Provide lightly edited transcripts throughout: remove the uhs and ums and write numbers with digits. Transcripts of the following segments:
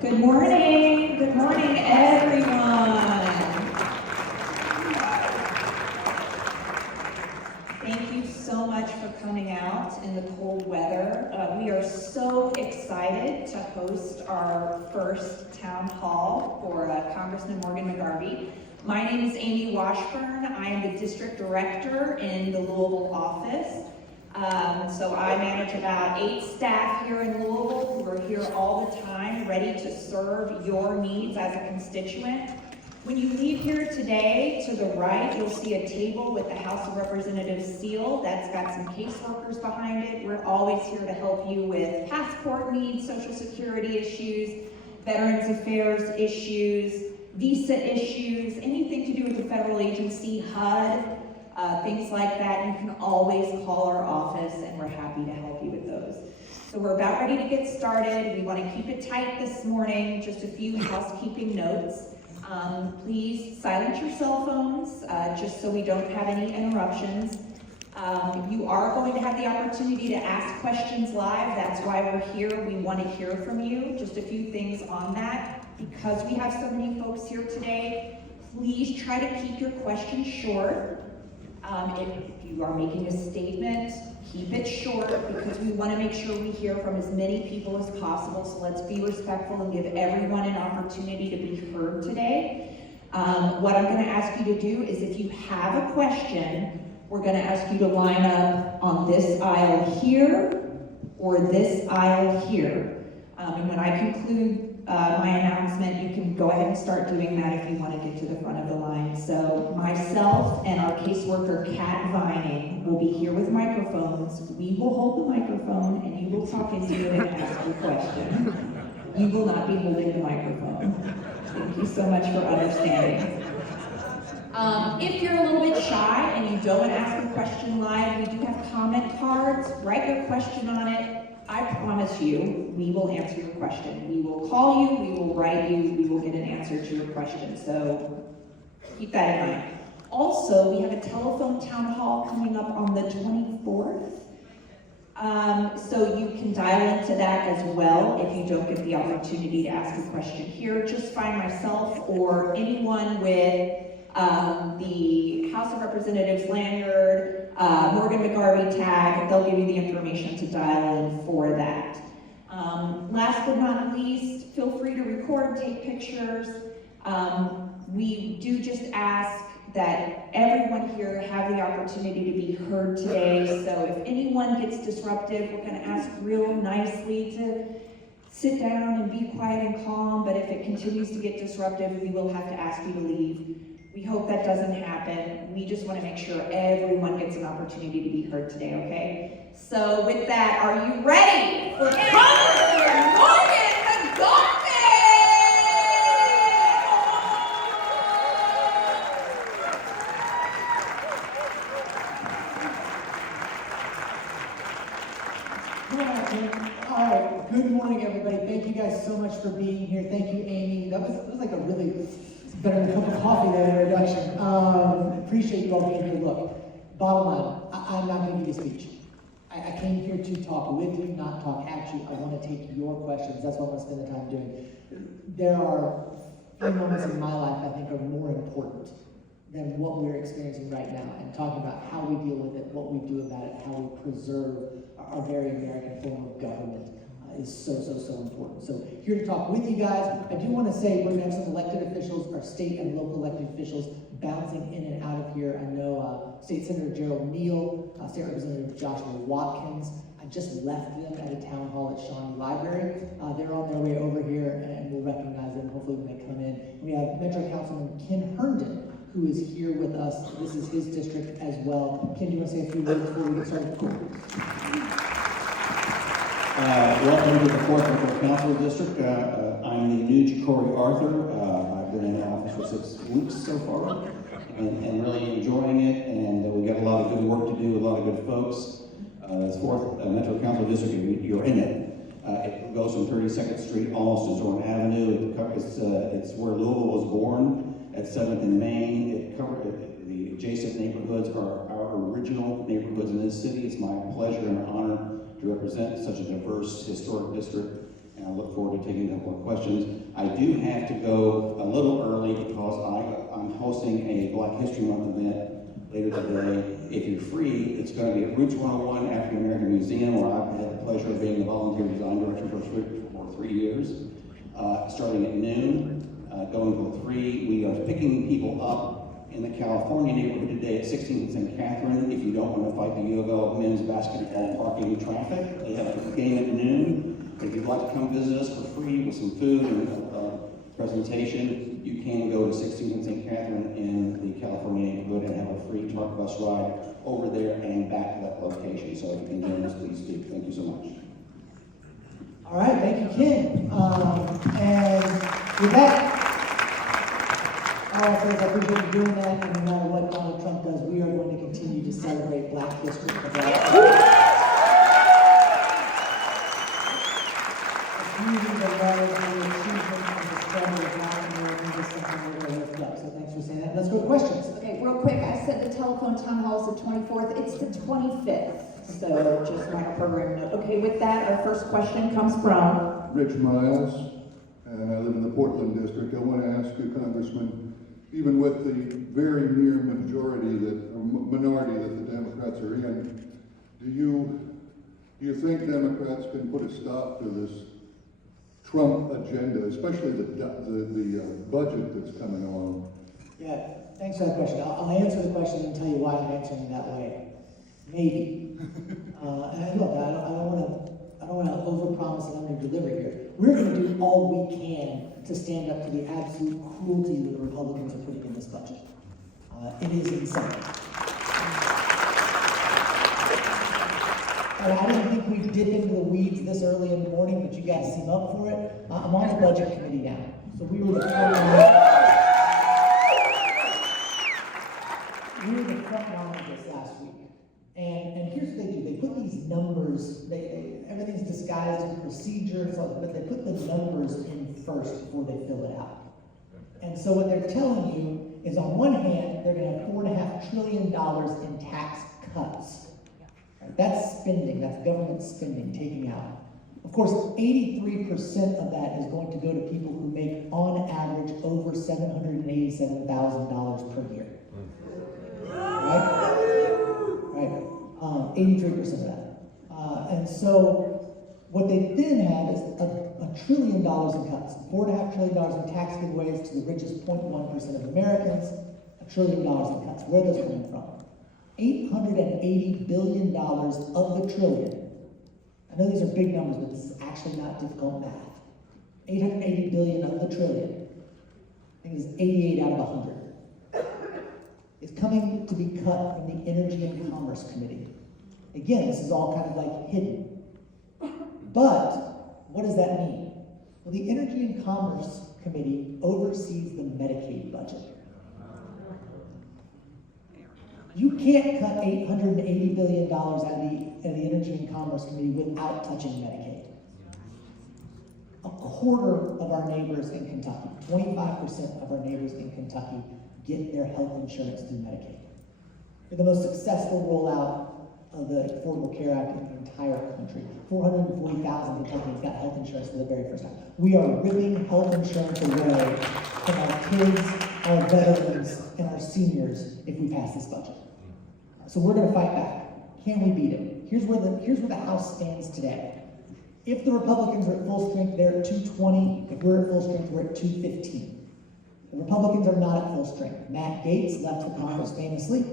Good morning. Good morning, everyone. Thank you so much for coming out in the cold weather. We are so excited to host our first town hall for Congressman Morgan McGarvey. My name is Amy Washburn. I am the district director in the Louisville office. So I manage about 8 staff here in Louisville who are here all the time, ready to serve your needs as a constituent. When you leave here today, to the right, you'll see a table with the House of Representatives seal. That's got some caseworkers behind it. We're always here to help you with passport needs, Social Security issues, Veterans Affairs issues, visa issues, anything to do with the federal agency, HUD. Things like that, you can always call our office and we're happy to help you with those. So we're about ready to get started. We want to keep it tight this morning. Just a few housekeeping notes. Please silence your cell phones just so we don't have any interruptions. You are going to have the opportunity to ask questions live. That's why we're here. We want to hear from you. Just a few things on that. Because we have so many folks here today, please try to keep your questions short. If you are making a statement, keep it short because we want to make sure we hear from as many people as possible. So let's be respectful and give everyone an opportunity to be heard today. What I'm going to ask you to do is if you have a question, we're going to ask you to line up on this aisle here or this aisle here. And when I conclude my announcement, you can go ahead and start doing that if you want to get to the front of the line. So myself and our caseworker, Kat Vining, will be here with microphones. We will hold the microphone and you will talk into it and ask your question. You will not be holding the microphone. Thank you so much for understanding. If you're a little bit shy and you don't want to ask a question live, we do have comment cards. Write your question on it. I promise you, we will answer your question. We will call you, we will write you, we will get an answer to your question. So keep that in mind. Also, we have a telephone town hall coming up on the 24th. So you can dial into that as well if you don't get the opportunity to ask a question here. Just find myself or anyone with the House of Representatives lanyard, Morgan McGarvey tag, they'll give you the information to dial in for that. Last but not least, feel free to record, take pictures. We do just ask that everyone here have the opportunity to be heard today. So if anyone gets disruptive, we're going to ask real nicely to sit down and be quiet and calm, but if it continues to get disruptive, we will have to ask you to leave. We hope that doesn't happen. We just want to make sure everyone gets an opportunity to be heard today, okay? So with that, are you ready for Congressman Morgan McGarvey? All right, good morning, everybody. Thank you guys so much for being here. Thank you, Amy. That was like a really better than a cup of coffee, that introduction. Appreciate you all being here. Look, bottom line, I'm not going to give you a speech. I came here to talk with you, not talk at you. I want to take your questions. That's what I'm going to spend the time doing. There are few moments in my life I think are more important than what we're experiencing right now, and talking about how we deal with it, what we do about it, how we preserve our very American form of government. Is so important. So here to talk with you guys. I do want to say we're going to have some elected officials, our state and local elected officials, bouncing in and out of here. I know State Senator Gerald, Neal, State Representative Joshua Watkins. I just left them at a town hall at Shawnee Library. They're on their way over here, and we'll recognize them hopefully when they come in. We have Metro Councilman Ken Herndon, who is here with us. This is his district as well. Ken, do you want to say a few words before we get started? Cool. Welcome to the 4th Local Council District. I'm the new Jacory Arthur. I've been in office for 6 weeks so far and really enjoying it. And we got a lot of good work to do with a lot of good folks. This 4th Metro Council District, you're in it. It goes from 32nd Street almost to Zorn Avenue. It's where Louisville was born at 7th and Main. The adjacent neighborhoods are our original neighborhoods in this city. It's my pleasure and honor to represent such a diverse historic district and I look forward to taking a couple of questions. I do have to go a little early because I'm hosting a Black History Month event later today. If you're free, it's going to be at Roots 101 African American Museum, where I've had the pleasure of being the volunteer design director for 3 years. Starting at noon, going till 3. We are picking people up in the California neighborhood today at 16th and St. Catherine. If you don't want to fight the U of L men's basketball parking traffic, they have a game at noon. If you'd like to come visit us for free with some food and presentation, you can go to 16th and St. Catherine in the California neighborhood and have a free TARP bus ride over there and back to that location. So if you can join us, please do. Thank you so much. All right, thank you, Ken. And with that, all right, folks, I appreciate you doing that. And no matter what Donald Trump does, we are going to continue to celebrate Black History Month. So thanks for saying that. Let's go to questions. Okay, real quick, I said the telephone town hall is the 24th, it's the 25th, so just my program note. Okay, with that, our first question comes from Rich Miles, and I live in the Portland district. I want to ask you, Congressman, even with the very near minority that the Democrats are in, do you think Democrats can put a stop to this Trump agenda, especially the budget that's coming along? Yeah, thanks for that question. I'll answer the question and tell you why I'm answering it that way. Maybe. And look, I don't want to overpromise and underdeliver here. We're going to do all we can to stand up to the absolute cruelty that the Republicans are putting in this budget. It is insane. And I didn't think we'd dip into the weeds this early in the morning, but you guys seem up for it. I'm on the budget committee now. So we were the front line of this last week. And here's what they do. They put these numbers, everything's disguised as procedure, but they put the numbers in first before they fill it out. And so what they're telling you is, on one hand, they're going to have $4.5 trillion in tax cuts. That's spending, that's government spending, taking out. Of course, 83% of that is going to go to people who make, on average, over $787,000 per year. Right? 83% of that. And so, what they then have is $1 trillion in cuts. $4.5 trillion in tax giveaways to the richest 0.1% of Americans. $1 trillion in cuts. Where are those coming from? $880 billion of the trillion. I know these are big numbers, but this is actually not difficult math. $880 billion of the trillion, I think it's 88 out of 100, is coming to be cut from the Energy and Commerce Committee. Again, this is all kind of like hidden. But what does that mean? Well, the Energy and Commerce Committee oversees the Medicaid budget. You can't cut $880 billion out of the Energy and Commerce Committee without touching Medicaid. A quarter of our neighbors in Kentucky, 25% of our neighbors in Kentucky get their health insurance through Medicaid. We're the most successful rollout of the Affordable Care Act in the entire country. 440,000 Kentuckians got health insurance for the very first time. We are ripping health insurance away from our kids, our veterans, and our seniors if we pass this budget. So we're going to fight back. Can we beat it? Here's where the House stands today. If the Republicans are at full strength, they're at 220. If we're at full strength, we're at 215. The Republicans are not at full strength. Matt Gaetz left the Congress famously.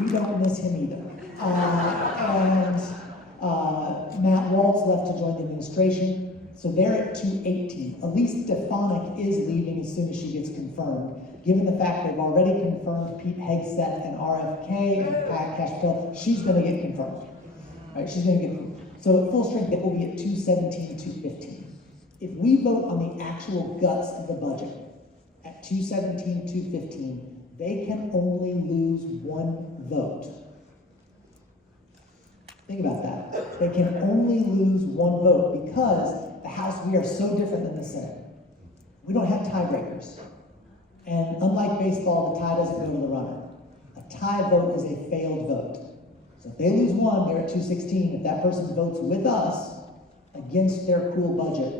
We don't miss him either. Matt Waltz left to join the administration, so they're at 218. Elise Stefanik is leaving as soon as she gets confirmed. Given the fact they've already confirmed Pete Hegseth and RFK and Pat Cashpatel, she's going to get confirmed. Right? She's going to get confirmed. So at full strength, it will be at 217, 215. If we vote on the actual guts of the budget at 217, 215, they can only lose one vote. Think about that. They can only lose one vote because the House, we are so different than the Senate. We don't have tiebreakers. And unlike baseball, the tie doesn't go to the runner. A tie vote is a failed vote. So if they lose one, they're at 216. If that person votes with us against their pool budget,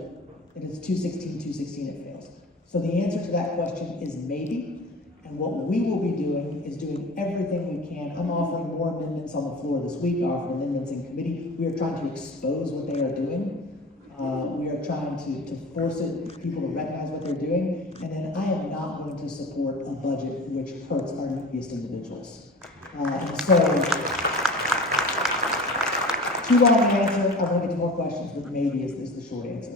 then it's 216, 216, it fails. So the answer to that question is maybe. And what we will be doing is doing everything we can. I'm offering more amendments on the floor this week, offering amendments in committee. We are trying to expose what they are doing. We are trying to force people to recognize what they're doing. And then I am not going to support a budget which hurts our neediest individuals. So, too long an answer. I want to get to more questions, but maybe is the short answer.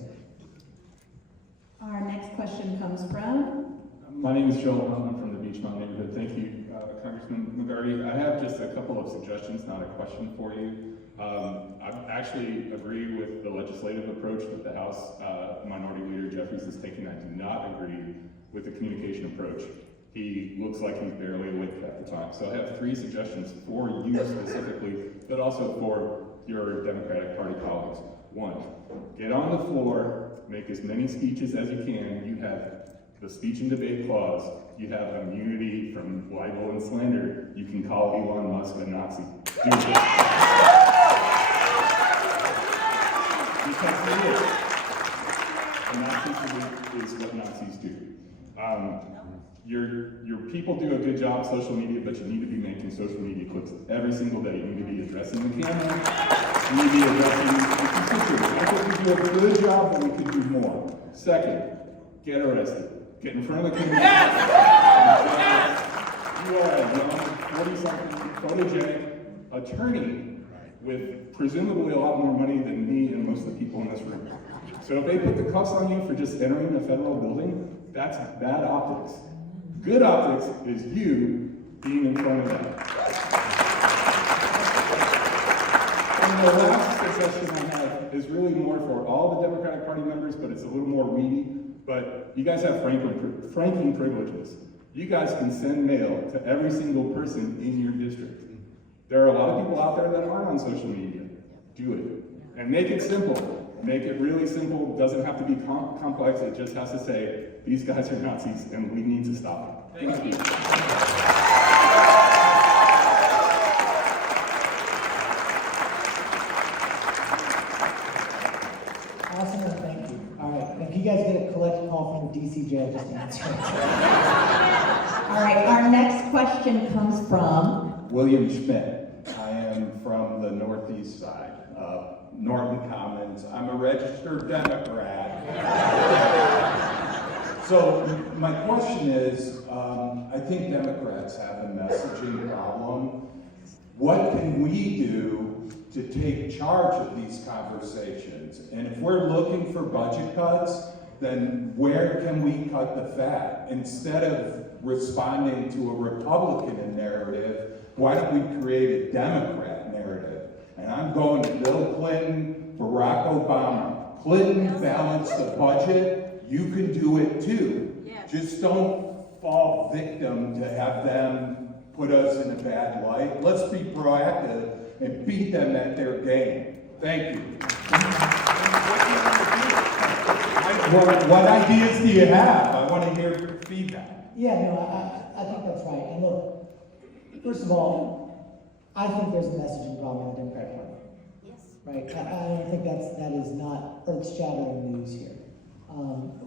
Our next question comes from... My name is Gerald. I'm from the Beachmont neighborhood. Thank you, Congressman McGarvey. I have just a couple of suggestions, not a question for you. I actually agree with the legislative approach that the House Minority Leader Jeffries is taking. I do not agree with the communication approach. He looks like he's barely awake at the time. So I have 3 suggestions for you specifically, but also for your Democratic Party colleagues. 1, get on the floor, make as many speeches as you can. You have the speech and debate clause. You have immunity from libel and slander. You can call Elon Musk a Nazi. Do it. Because he is. A Nazi is what Nazis do. Your people do a good job social media, but you need to be making social media clips every single day. You need to be addressing the camera. You need to be addressing the constituents. I think we do a good job, but we could do more. 2nd, get arrested. Get in front of the camera. You are a young, 40-something, photogenic attorney with presumably a lot more money than me and most of the people in this room. So if they put the cuffs on you for just entering a federal building, that's bad optics. Good optics is you being in front of them. And the last suggestion I have is really more for all the Democratic Party members, but it's a little more weedy. But you guys have franking privileges. You guys can send mail to every single person in your district. There are a lot of people out there that aren't on social media. Do it. And make it simple. Make it really simple. It doesn't have to be complex. It just has to say, these guys are Nazis and we need to stop them. Thank you. Awesome, thank you. All right, if you guys get a collect call from the DC jail, just answer it. All right, our next question comes from... William Schmidt. I am from the northeast side of Norton Commons. I'm a registered Democrat. So my question is, I think Democrats have a messaging problem. What can we do to take charge of these conversations? And if we're looking for budget cuts, then where can we cut the fat? Instead of responding to a Republican narrative, why don't we create a Democrat narrative? And I'm going to Bill Clinton, Barack Obama. Clinton balanced the budget. You can do it too. Yes. Just don't fall victim to have them put us in a bad light. Let's be proactive and beat them at their game. Thank you. What ideas do you have? I want to hear feedback. Yeah, no, I think that's right. And look, first of all, I think there's a messaging problem in the Democratic Party. Yes. Right? I don't think that is not earth-shattering news here.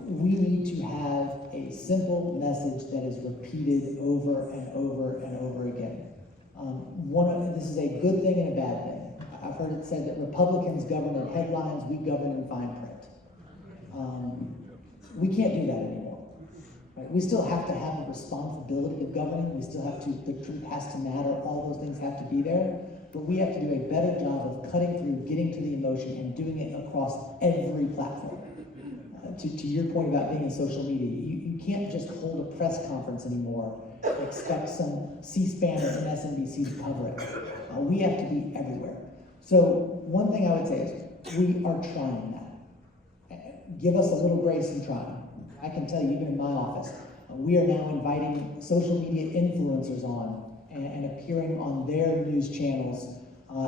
We need to have a simple message that is repeated over and over and over again. This is a good thing and a bad thing. I've heard it said that Republicans govern in headlines, we govern in fine print. We can't do that anymore. Right? We still have to have the responsibility of governing. We still have to, the truth has to matter. All those things have to be there. But we have to do a better job of cutting through, getting to the emotion, and doing it across every platform. To your point about being in social media, you can't just hold a press conference anymore and expect some C-SPAN or MSNBC to cover it. We have to be everywhere. So one thing I would say is we are trying that. Give us a little grace and try. I can tell you, even in my office, we are now inviting social media influencers on and appearing on their news channels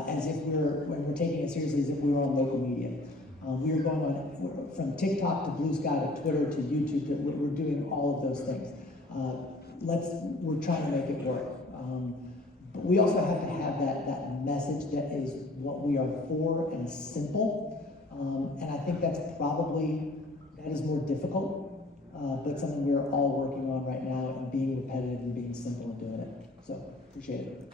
as if we're taking it seriously as if we were on local media. We are going on from TikTok to Blue Sky to Twitter to YouTube. We're doing all of those things. We're trying to make it work. But we also have to have that message message that is what we are for and simple. And I think that is more difficult, but something we're all working on right now, and being repetitive and being simple and doing it. So, appreciate it.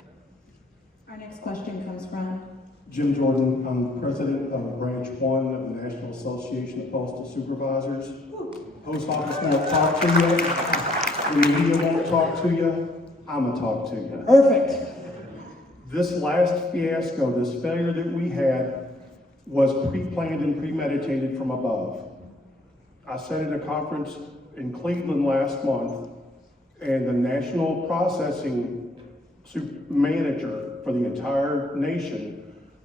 Our next question comes from Jim Jordan. I'm president of Branch 1 of the National Association of Postal Supervisors. Post office won't talk to you. When the media won't talk to you, I'm gonna talk to you. Perfect. This last fiasco, this failure that we had, was pre-planned and premeditated from above. I sat at a conference in Cleveland last month, and the national processing manager for the entire nation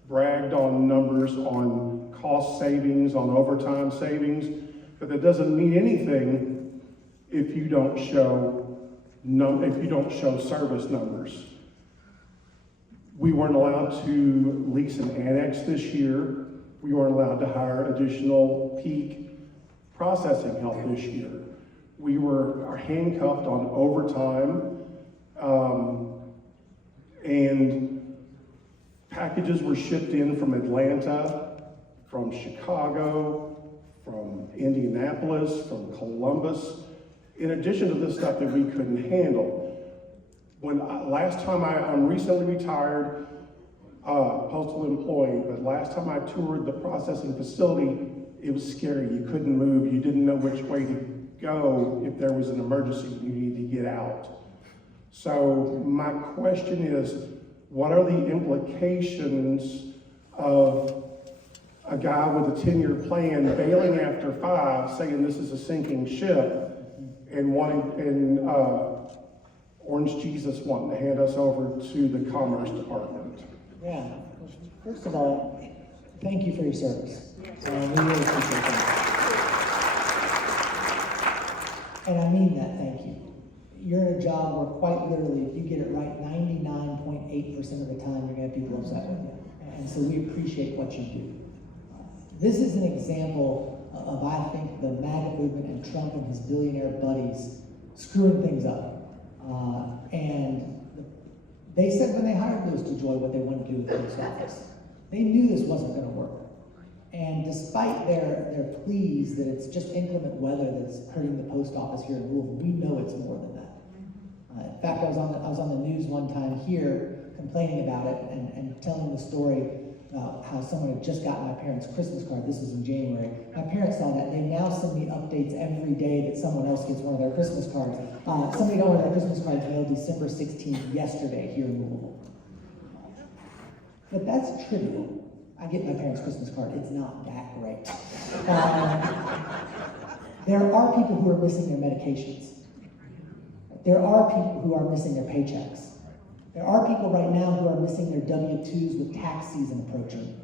bragged on numbers on cost savings, on overtime savings, but that doesn't mean anything if you don't show service numbers. We weren't allowed to lease an annex this year. We weren't allowed to hire additional peak processing help this year. We were handcuffed on overtime, and packages were shipped in from Atlanta, from Chicago, from Indianapolis, from Columbus, in addition to the stuff that we couldn't handle. I'm recently retired postal employee, but last time I toured the processing facility, it was scary. You couldn't move. You didn't know which way to go if there was an emergency. You needed to get out. So my question is, what are the implications of a guy with a 10-year plan bailing after 5, saying this is a sinking ship, and Orange Jesus wanting to hand us over to the Commerce Department? Yeah. First of all, thank you for your service. We really appreciate that. And I mean that, thank you. You're in a job where quite literally, if you get it right 99.8% of the time, you're gonna have people upset with you. And so we appreciate what you do. This is an example of, I think, the MAGA movement and Trump and his billionaire buddies screwing things up. And they said when they hired Louis DeJoy what they wanted to do with the post office. They knew this wasn't gonna work. And despite their pleas that it's just inclement weather that's hurting the post office here in Louisville, we know it's more than that. In fact, I was on the news one time here complaining about it and telling the story about how someone had just gotten my parents' Christmas card. This was in January. My parents saw that. They now send me updates every day that someone else gets one of their Christmas cards. Somebody got one of their Christmas cards mailed December 16th yesterday here in Louisville. But that's trivial. I get my parents' Christmas card. It's not that great. There are people who are missing their medications. There are people who are missing their paychecks. There are people right now who are missing their W-2s with tax season approaching.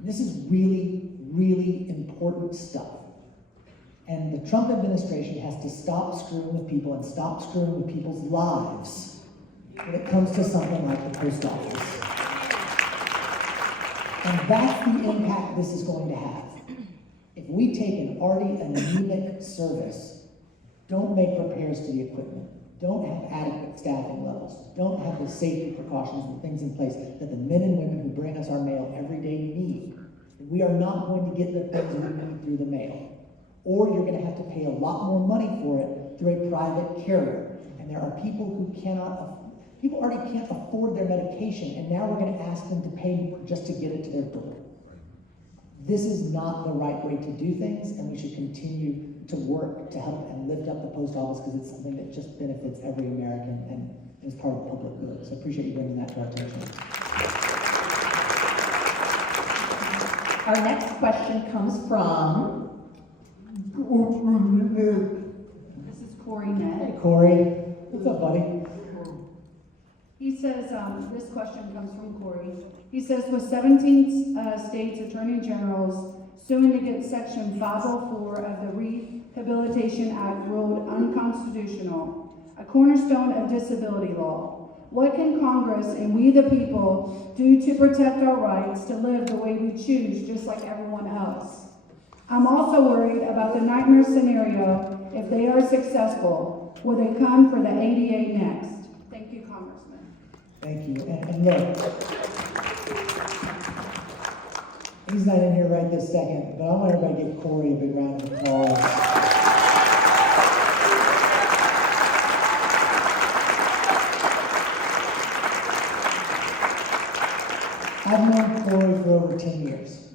This is really, really important stuff. And the Trump administration has to stop screwing with people and stop screwing with people's lives when it comes to something like the post office. And that's the impact this is going to have. If we take an already anemic service, don't make repairs to the equipment, don't have adequate staffing levels, don't have the safety precautions and things in place that the men and women who bring us our mail every day need, we are not going to get the things we need through the mail. Or you're going to have to pay a lot more money for it through a private carrier. And there are people who people already can't afford their medication, and now we're going to ask them to pay more just to get it to their door. This is not the right way to do things, and we should continue to work to help and lift up the post office because it's something that just benefits every American and is part of the public good. So I appreciate you bringing that to our attention. our next question comes from This is Corey Nett. Hey, Corey. What's up, buddy? He says, this question comes from Corey. He says, with 17 states attorney generals suing to get Section 504 of the Rehabilitation Act ruled unconstitutional, a cornerstone of disability law, what can Congress and we the people do to protect our rights to live the way we choose, just like everyone else? I'm also worried about the nightmare scenario if they are successful. Will they come for the 88 next? Thank you, Congressman. Thank you. And look, He's not in here right this second, but I want everybody to give Corey a big round of applause. I've known Corey for over 10 years.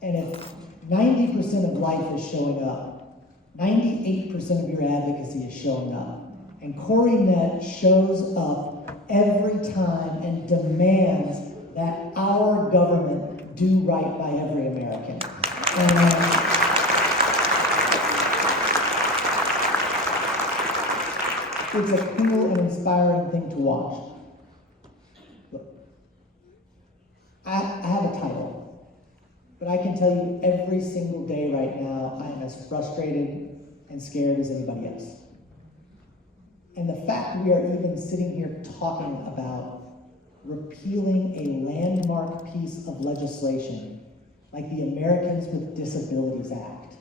And if 90% of life is showing up, 98% of your advocacy is showing up. And Corey Nett shows up every time and demands that our government do right by every American. It's a cool and inspiring thing to watch. Look, I have a title, but I can tell you every single day right now, I am as frustrated and scared as anybody else. And the fact we are even sitting here talking about repealing a landmark piece of legislation like the Americans with Disabilities Act,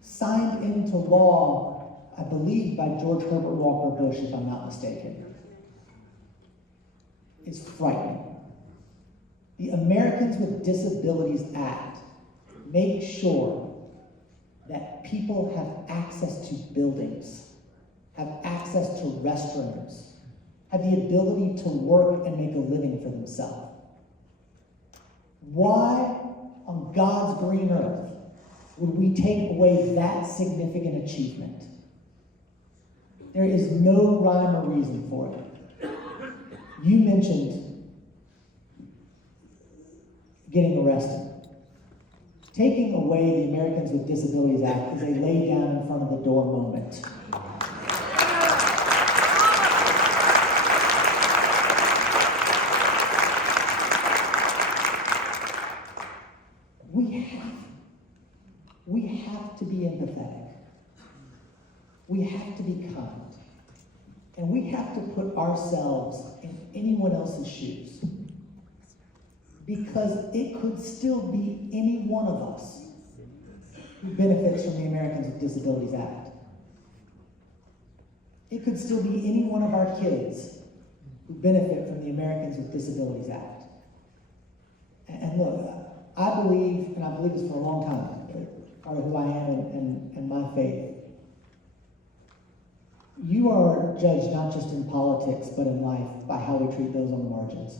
signed into law, I believe, by George Herbert Walker Bush, if I'm not mistaken, is frightening. The Americans with Disabilities Act makes sure that people have access to buildings, have access to restrooms, have the ability to work and make a living for themselves. Why on God's green earth would we take away that significant achievement? There is no rhyme or reason for it. You mentioned getting arrested. Taking away the Americans with Disabilities Act is a lay down in front of the door moment. We have to be empathetic. We have to be kind. And we have to put ourselves in anyone else's shoes. Because it could still be any one of us who benefits from the Americans with Disabilities Act. It could still be any one of our kids who benefit from the Americans with Disabilities Act. And look, I believe, and I believe this for a long time, part of who I am and my faith. You are judged not just in politics, but in life by how we treat those on the margins.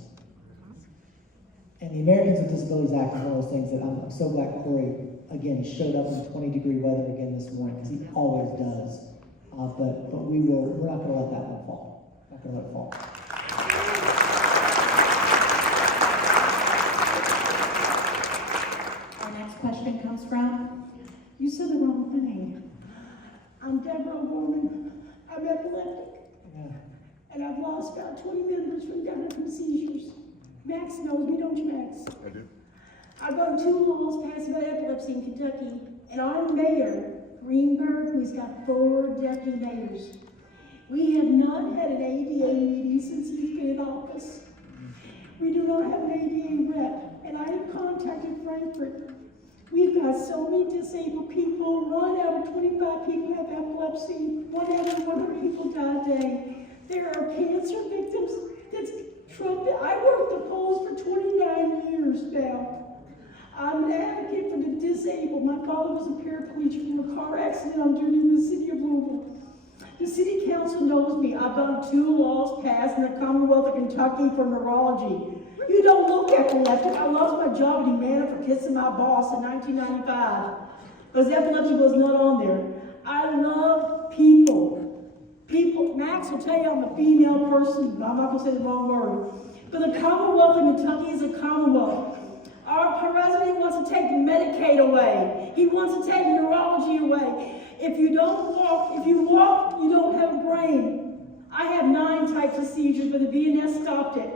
And the Americans with Disabilities Act is one of those things that I'm so glad Corey, again, showed up in 20-degree weather again this morning, because he always does. But we're not going to let that one fall. Not going to let it fall. Our next question comes from, you said the wrong thing. I'm Deborah Gorman. I'm epileptic. Yeah. And I've lost about 20 members from seizures. Max knows me, don't you, Max? I do. I've got 2 laws passed about epilepsy in Kentucky, and our mayor, Greenberg, who's got 4 deputy mayors. We have not had an ADA meeting since he's been in office. We do not have an ADA rep, and I have contacted Frankfurt. We've got so many disabled people. 1 out of 25 people have epilepsy. 1 out of 100 people die a day. There are cancer victims that's trumped. I worked the polls for 29 years now. I'm an advocate for the disabled. My father was a paraplegic from a car accident on duty in the city of Louisville. The city council knows me. I've done 2 laws passed in the Commonwealth of Kentucky for neurology. You don't look epileptic. I lost my job at Humana for kissing my boss in 1995 because epilepsy was not on there. I love people. People, Max will tell you I'm a female person, but I'm not going to say the wrong word. But the Commonwealth of Kentucky is a Commonwealth. Our president wants to take Medicaid away. He wants to take neurology away. If you walk, you don't have a brain. I have 9 types of seizures, but the VNS stopped it.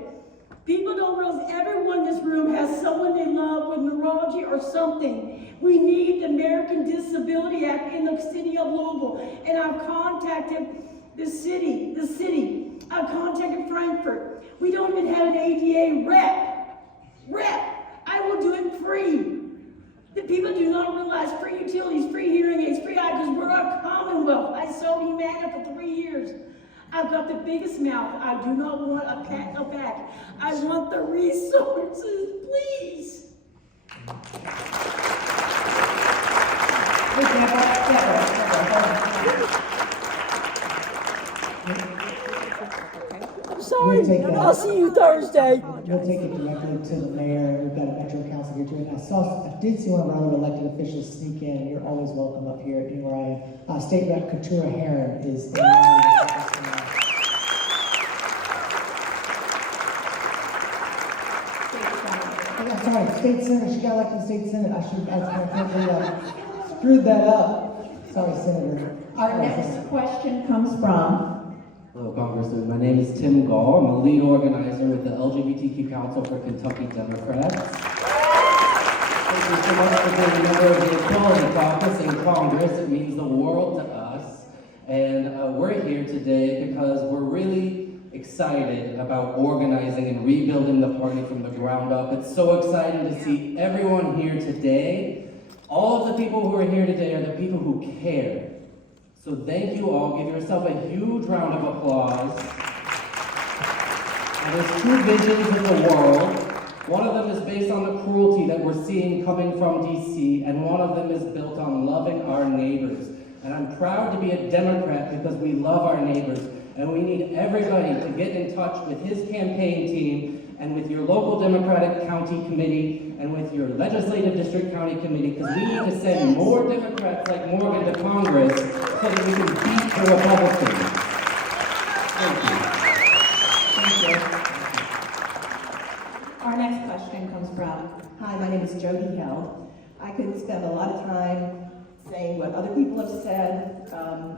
People don't realize everyone in this room has someone they love with neurology or something. We need the American Disability Act in the city of Louisville. And I've contacted the city. I've contacted Frankfurt. We don't even have an ADA rep. I will do it free. The people do not realize free utilities, free hearing aids, free eye, because we're a Commonwealth. I sold Humana for 3 years. I've got the biggest mouth. I do not want a pat on the back. I want the resources, please. I'm sorry. We'll take that. I'll see you Thursday. We'll take it directly to the mayor. We've got a metro council here too. And I did see one of our other elected officials sneak in, and you're always welcome up here at New Ryan. State Rep Herndon is in the audience. Oh, sorry, state senator. She got elected to state senate. I screwed that up. Sorry, Senator. Our next question comes from Hello, Congressman. My name is Tim Gall. I'm a lead organizer with the LGBTQ Council for Kentucky Democrats. Thank you so much for being a member of the Equality Caucus in Congress. It means the world to us. And we're here today because we're really excited about organizing and rebuilding the party from the ground up. It's so exciting to see everyone here today. All of the people who are here today are the people who care. So thank you all. Give yourself a huge round of applause. And there's two visions of the world. One of them is based on the cruelty that we're seeing coming from DC, and one of them is built on loving our neighbors. And I'm proud to be a Democrat because we love our neighbors. And we need everybody to get in touch with his campaign team and with your local Democratic County Committee and with your Legislative District County Committee, because we need to send more Democrats like Morgan to Congress so that we can beat the Republicans. Thank you. Our next question comes from, Hi, my name is Jody Held. I could spend a lot of time saying what other people have said,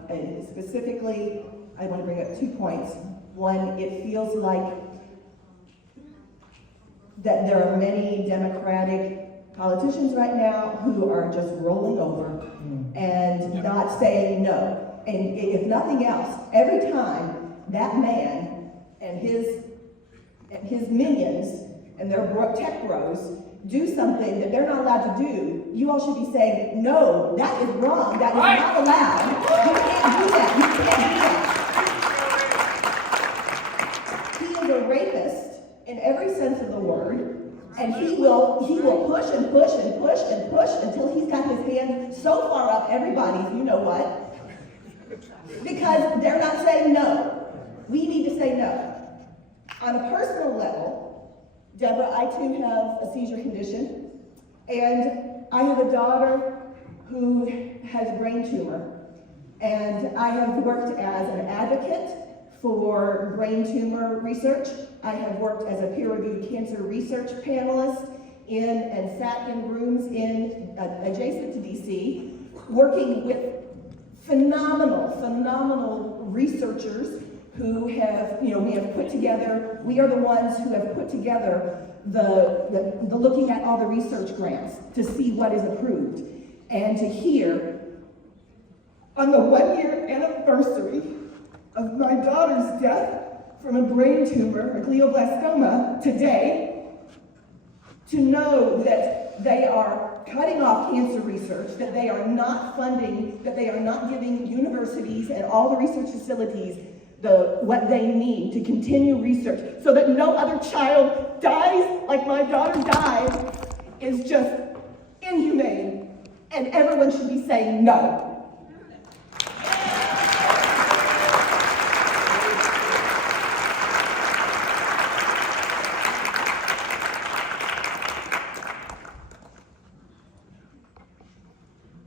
and specifically, I want to bring up 2 points. One, it feels like that there are many Democratic politicians right now who are just rolling over and not saying no. And if nothing else, every time that man and his minions and their tech bros do something that they're not allowed to do, you all should be saying, no, that is wrong, that is not allowed. You can't do that, you can't do that. He is a rapist in every sense of the word, and he will push and push and push and push until he's got his hand so far up everybody's, you know what? Because they're not saying no. We need to say no. On a personal level, Deborah, I too have a seizure condition, and I have a daughter who has a brain tumor, and I have worked as an advocate for brain tumor research. I have worked as a peer-reviewed cancer research panelist in and sat in rooms adjacent to DC, working with phenomenal researchers who have, we have put together, we are the ones who have put together the looking at all the research grants to see what is approved. And to hear on the 1-year anniversary of my daughter's death from a brain tumor, a glioblastoma, today, to know that they are cutting off cancer research, that they are not funding, that they are not giving universities and all the research facilities what they need to continue research so that no other child dies like my daughter died is just inhumane, and everyone should be saying no.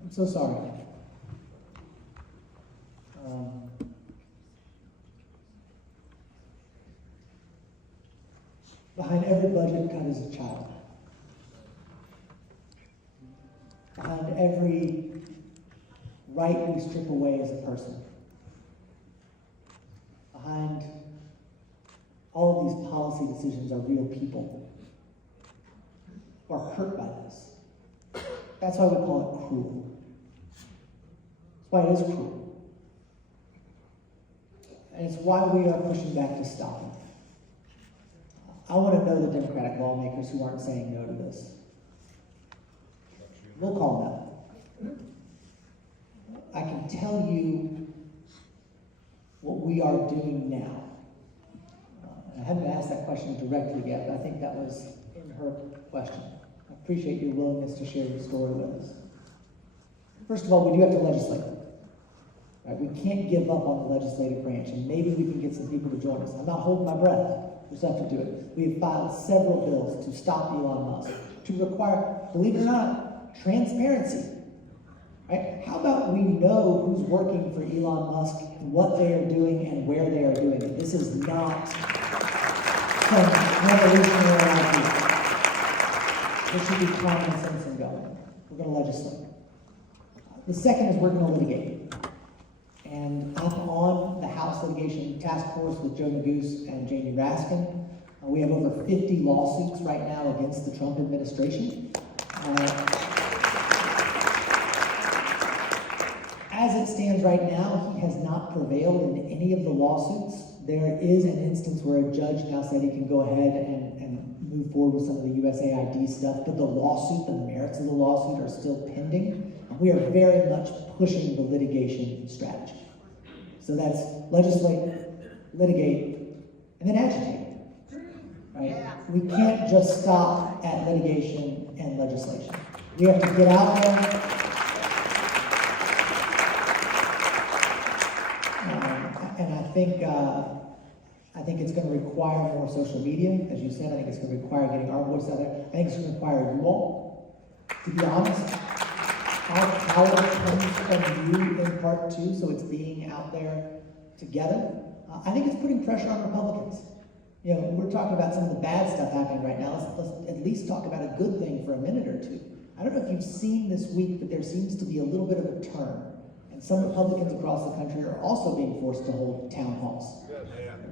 I'm so sorry. Behind every budget cut is a child. Behind every right we strip away is a person. Behind all of these policy decisions are real people who are hurt by this. That's why we call it cruel. That's why it is cruel. And it's why we are pushing back to stop it. I want to know the Democratic lawmakers who aren't saying no to this. We'll call them out. I can tell you what we are doing now. I haven't asked that question directly yet, but I think that was in her question. I appreciate your willingness to share your story with us. First of all, we do have to legislate. Right? We can't give up on the legislative branch, and maybe we can get some people to join us. I'm not holding my breath. We just have to do it. We have filed several bills to stop Elon Musk, to require, believe it or not, transparency. Right? How about we know who's working for Elon Musk, what they are doing, and where they are doing it? This is not some revolutionary idea. This should be common sense in government. We're going to legislate. The second is we're going to litigate. And I'm on the House Litigation Task Force with Joe Magoo's and Jamie Raskin. We have over 50 lawsuits right now against the Trump administration. As it stands right now, he has not prevailed in any of the lawsuits. There is an instance where a judge now said he can go ahead and move forward with some of the USAID stuff, but the lawsuit, the merits of the lawsuit are still pending. We are very much pushing the litigation strategy. So that's legislate, litigate, and then agitate. Right? We can't just stop at litigation and legislation. We have to get out there. And I think it's going to require more social media, as you said. I think it's going to require getting our voice out there. I think it's going to require you all, to be honest. Our power comes from you in part too, so it's being out there together. I think it's putting pressure on Republicans. You know, we're talking about some of the bad stuff happening right now. Let's at least talk about a good thing for a minute or two. I don't know if you've seen this week, but there seems to be a little bit of a turn. And some Republicans across the country are also being forced to hold town halls.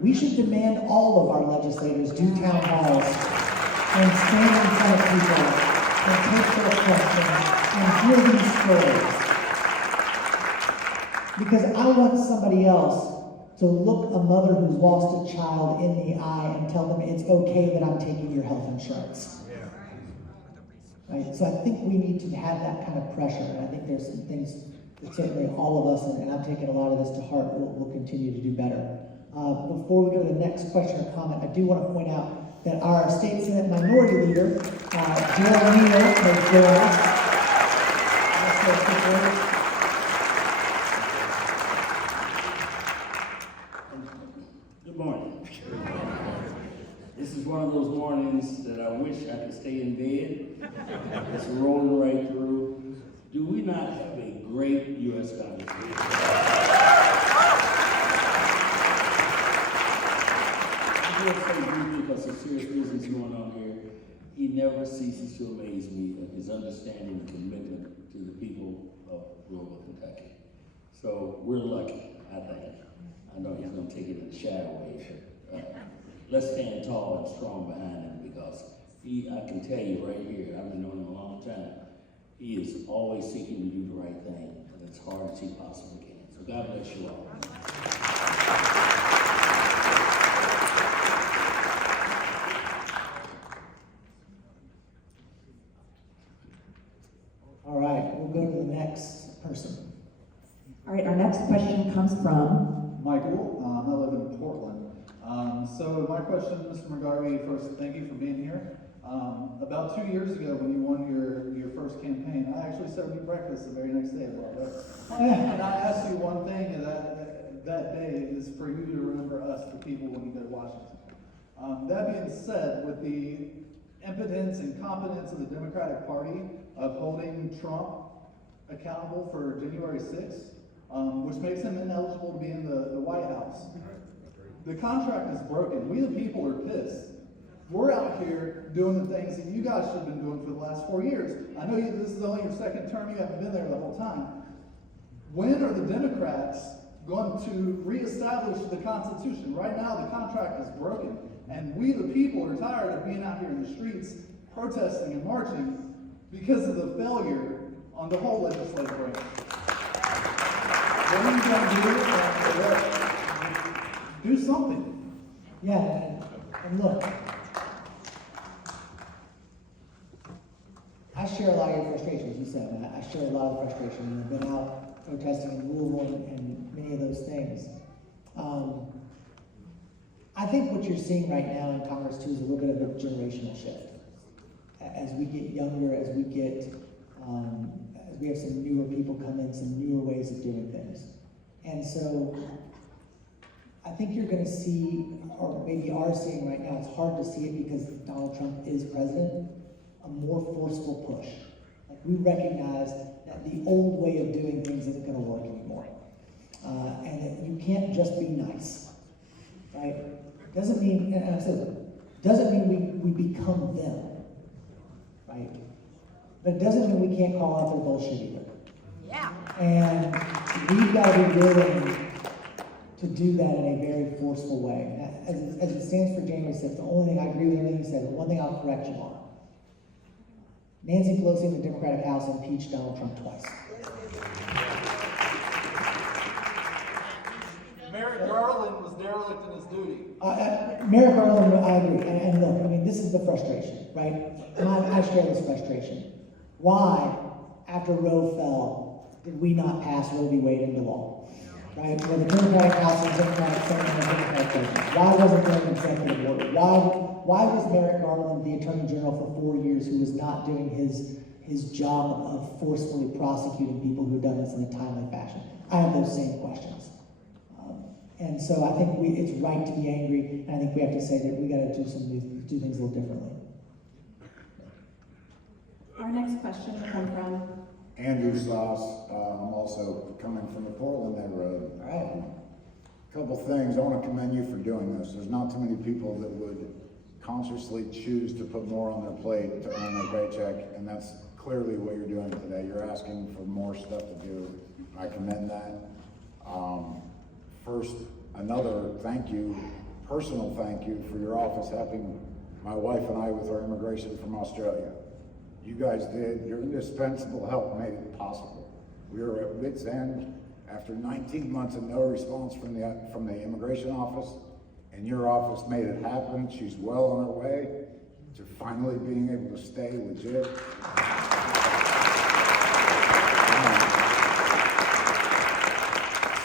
We should demand all of our legislators do town halls and stand in front of people and take their questions and hear these stories. Because I want somebody else to look a mother who's lost a child in the eye and tell them it's okay that I'm taking your health insurance. Right? So I think we need to have that kind of pressure, and I think there's some things that certainly all of us, and I'm taking a lot of this to heart, will continue to do better. Before we go to the next question or comment, I do want to point out that our State Senate Minority Leader, Gerald Neal, has joined us. Good morning. This is one of those mornings that I wish I could stay in bed. It's rolling right through. Do we not have a great U.S. Congress? I will say briefly because some serious business going on here. He never ceases to amaze me of his understanding and commitment to the people of Louisville, Kentucky. So we're lucky, I think. I know he's going to take it in a shy way. Let's stand tall and strong behind him because I can tell you right here, I've been knowing him a long time, he is always seeking to do the right thing, and as hard as he possibly can. So God bless you all. All right, we'll go to the next person. All right, our next question comes from Michael. I live in Portland. So my question, Mr. McGarvey, first, thank you for being here. About 2 years ago, when you won your first campaign, I actually served you breakfast the very next day as well. And I asked you one thing, and that day is for you to remember us, the people, when you go to Washington. That being said, with the impotence and competence of the Democratic Party of holding Trump accountable for January 6th, which makes him ineligible to be in the White House. The contract is broken. We the people are pissed. We're out here doing the things that you guys should have been doing for the last 4 years. I know this is only your second term. You haven't been there the whole time. When are the Democrats going to reestablish the Constitution? Right now, the contract is broken. And we the people are tired of being out here in the streets protesting and marching because of the failure on the whole legislative branch. What are you going to do? Do something. Yeah, and look, I share a lot of your frustrations, you said. I share a lot of frustration. I've been out protesting in Louisville and many of those things. I think what you're seeing right now in Congress too is a little bit of a generational shift. As we get younger, as we get because we have some newer people come in, some newer ways of doing things. And so I think you're going to see, or maybe are seeing right now, it's hard to see it because Donald Trump is president, a more forceful push. Like, we recognize that the old way of doing things isn't going to work anymore. And that you can't just be nice, right? Doesn't mean, and I said, doesn't mean we become them, right? But it doesn't mean we can't call out their bullshit either. Yeah. And we've got to be willing to do that in a very forceful way. As it stands for January 6th, the only thing I agree with everything he said, the one thing I'll correct you on. Nancy Pelosi in the Democratic House impeached Donald Trump twice. Merrick Garland was derelict in his duty. Merrick Garland, I agree. And look, I mean, this is the frustration, right? And I share this frustration. Why, after Roe fell, did we not pass Roe v. Wade into law? Right? Where the Democratic House and Democratic Senate and Democratic President. Why wasn't there an executive order? Why was Merrick Garland the Attorney General for 4 years who was not doing his job of forcefully prosecuting people who have done this in a timely fashion? I have those same questions. And so I think it's right to be angry, and I think we have to say that we got to do things a little differently. Our next question will come from Andrew Sauce. I'm also coming from the Portland neighborhood. All right. Couple things. I want to commend you for doing this. There's not too many people that would consciously choose to put more on their plate to earn their paycheck, and that's clearly what you're doing today. You're asking for more stuff to do. I commend that. First, another thank you, personal thank you for your office helping my wife and I with our immigration from Australia. You guys did. Your indispensable help made it possible. We were at wit's end after 19 months of no response from the immigration office, and your office made it happen. She's well on her way to finally being able to stay legit.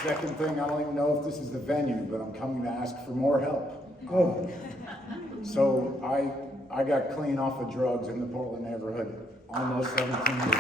Second thing, I don't even know if this is the venue, but I'm coming to ask for more help. So I got clean off of drugs in the Portland neighborhood almost 17 years.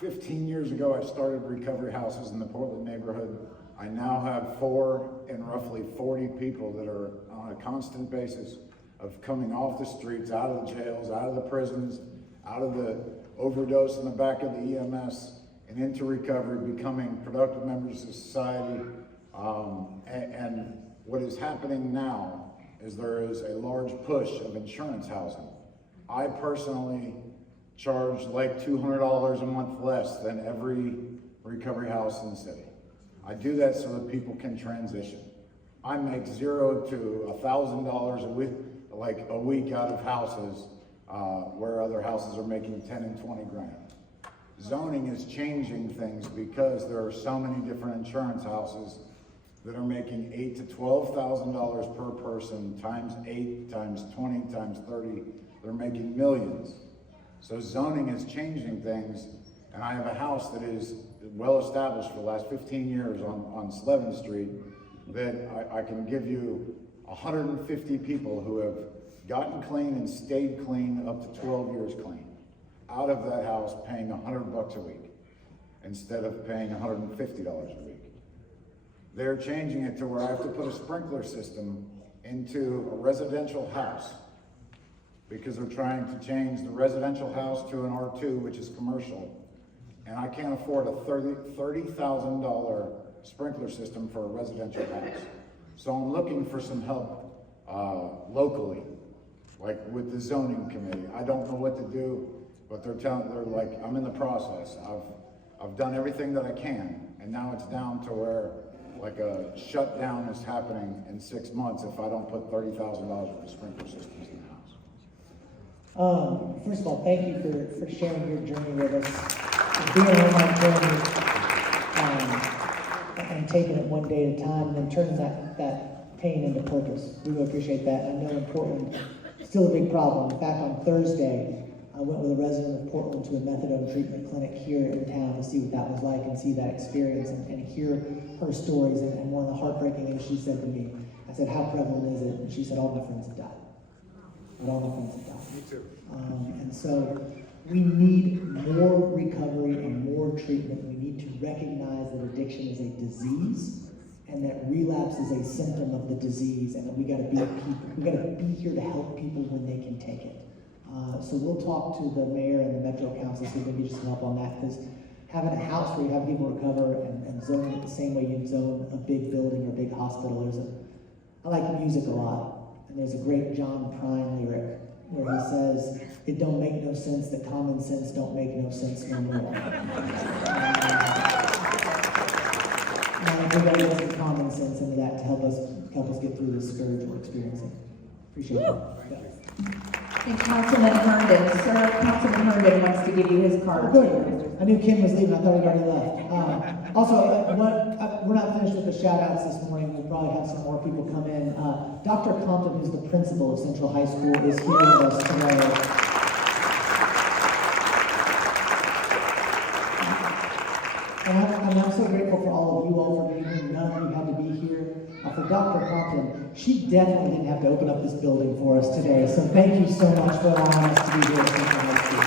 15 years ago, I started recovery houses in the Portland neighborhood. I now have 4 and roughly 40 people that are on a constant basis of coming off the streets, out of the jails, out of the prisons, out of the overdose in the back of the EMS, and into recovery, becoming productive members of society. And what is happening now is there is a large push of insurance housing. I personally charge like $200 a month less than every recovery house in the city. I do that so that people can transition. I make $0 to $1,000 a week out of houses where other houses are making 10 and 20 grand. Zoning is changing things because there are so many different insurance houses that are making $8,000 to $12,000 per person, times 8, times 20, times 30. They're making millions. So zoning is changing things, and I have a house that is well established for the last 15 years on Slevin Street that I can give you 150 people who have gotten clean and stayed clean up to 12 years clean out of that house paying $100 a week instead of paying $150 a week. They're changing it to where I have to put a sprinkler system into a residential house because they're trying to change the residential house to an R2, which is commercial. And I can't afford a $30,000 sprinkler system for a residential house. So I'm looking for some help locally, like with the zoning committee. I don't know what to do, but they're like, I'm in the process. I've done everything that I can, and now it's down to where like a shutdown is happening in 6 months if I don't put $30,000 for sprinkler systems in the house. First of all, thank you for sharing your journey with us, for being on that journey, and taking it one day at a time, and then turning that pain into purpose. We really appreciate that. I know in Portland, still a big problem. In fact, on Thursday, I went with a resident of Portland to a methadone treatment clinic here in town to see what that was like and see that experience and hear her stories. And one of the heartbreaking things she said to me, I said, how prevalent is it? And she said, all my friends have died. but on the fence of God. Me too. And so we need more recovery and more treatment. We need to recognize that addiction is a disease and that relapse is a symptom of the disease, and that we gotta be here to help people when they can take it. So we'll talk to the mayor and the Metro Council so we can get you some help on that, because having a house where you have people recover and zone it the same way you zone a big building or a big hospital, I like music a lot, and there's a great John Prine lyric where he says, "It don't make no sense that common sense don't make no sense no more." And everybody has some common sense into that to help us get through this scourge we're experiencing. Appreciate it. Yeah. And Councilman Herndon, sir, Councilman Herndon wants to give you his card. Good. I knew Kim was leaving. I thought he'd already left. We're not finished with the shout-outs this morning. We'll probably have some more people come in. Dr. Compton, who's the principal of Central High School, is here with us today. And I'm so grateful for all of you all for being here. None of you had to be here. For Dr. Compton, she definitely didn't have to open up this building for us today. So thank you so much for allowing us to be here at Central High School.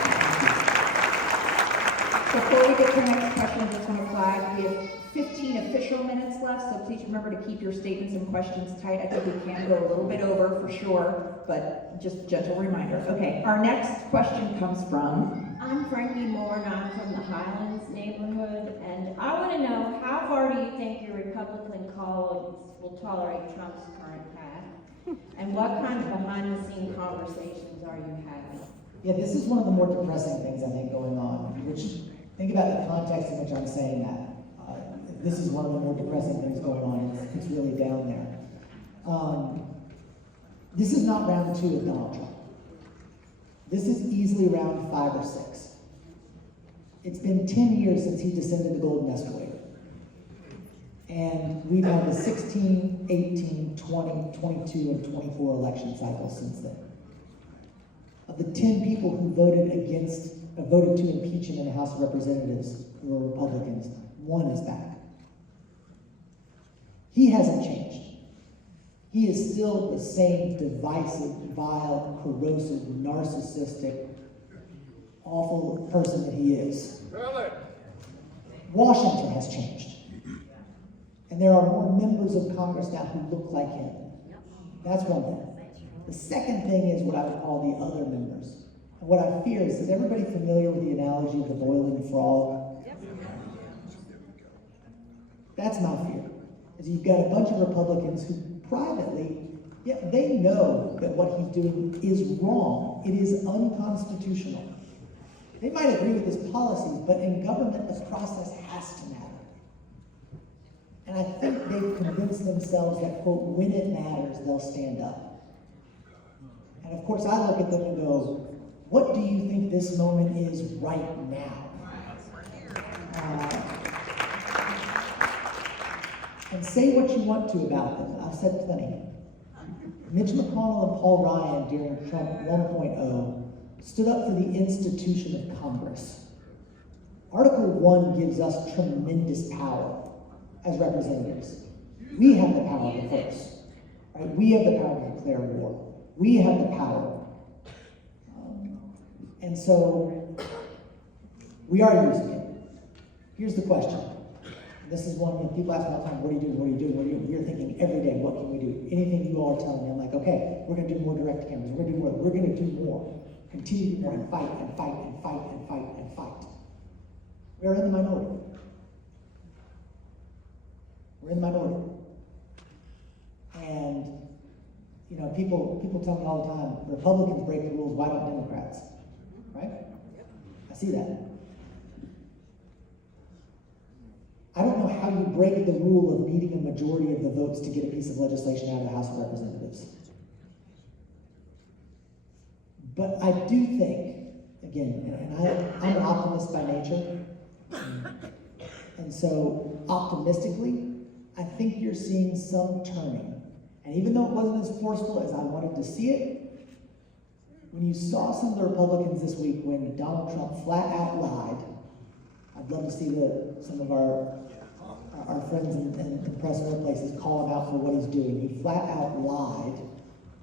Before we get to the next question, I just want to flag, we have 15 official minutes left, so please remember to keep your statements and questions tight. I think we can go a little bit over for sure, but just gentle reminder. Okay, our next question comes from... I'm Frankie Moore, and I'm from the Highlands neighborhood, and I want to know, how far do you think your Republican colleagues will tolerate Trump's current path? And what kind of behind-the-scenes conversations are you having? Yeah, this is one of the more depressing things I think going on, which, think about the context in which I'm saying that. This is one of the more depressing things going on. It's really down there. This is not round 2 of Donald Trump. This is easily round 5 or 6. It's been 10 years since he descended the golden escalator. And we've had the 16, 18, 20, 22, and 24 election cycles since then. Of the 10 people who voted to impeach him in the House of Representatives who were Republicans, 1 is back. He hasn't changed. He is still the same divisive, vile, corrosive, narcissistic, awful person that he is. Washington has changed. And there are more members of Congress now who look like him. That's one thing. The second thing is what I would call the other members. And what I fear is everybody familiar with the analogy of the boiling frog? That's my fear. Is you've got a bunch of Republicans who privately, they know that what he's doing is wrong. It is unconstitutional. They might agree with his policies, but in government, the process has to matter. And I think they've convinced themselves that, quote, when it matters, they'll stand up. And of course, I look at them and go, what do you think this moment is right now? And say what you want to about them. I've said plenty. Mitch McConnell and Paul Ryan during Trump 1.0 stood up for the institution of Congress. Article 1 gives us tremendous power as representatives. We have the power to force. Right? We have the power to declare war. We have the power. And so we are using it. Here's the question. This is one when people ask me all the time, what are you doing, what are you doing, what are you doing? We're thinking every day, what can we do? Anything you all are telling me, I'm like, okay, we're gonna do more direct cameras, we're gonna do more, we're gonna do more. Continue to do more and fight and fight and fight and fight and fight. We're in the minority. We're in the minority. And, you know, people tell me all the time, Republicans break the rules, why don't Democrats? Right? I see that. I don't know how you break the rule of needing a majority of the votes to get a piece of legislation out of the House of Representatives. But I do think, again, and I'm an optimist by nature, and so optimistically, I think you're seeing some turning. And even though it wasn't as forceful as I wanted to see it, when you saw some of the Republicans this week when Donald Trump flat out lied, I'd love to see some of our friends in press workplaces call him out for what he's doing. He flat out lied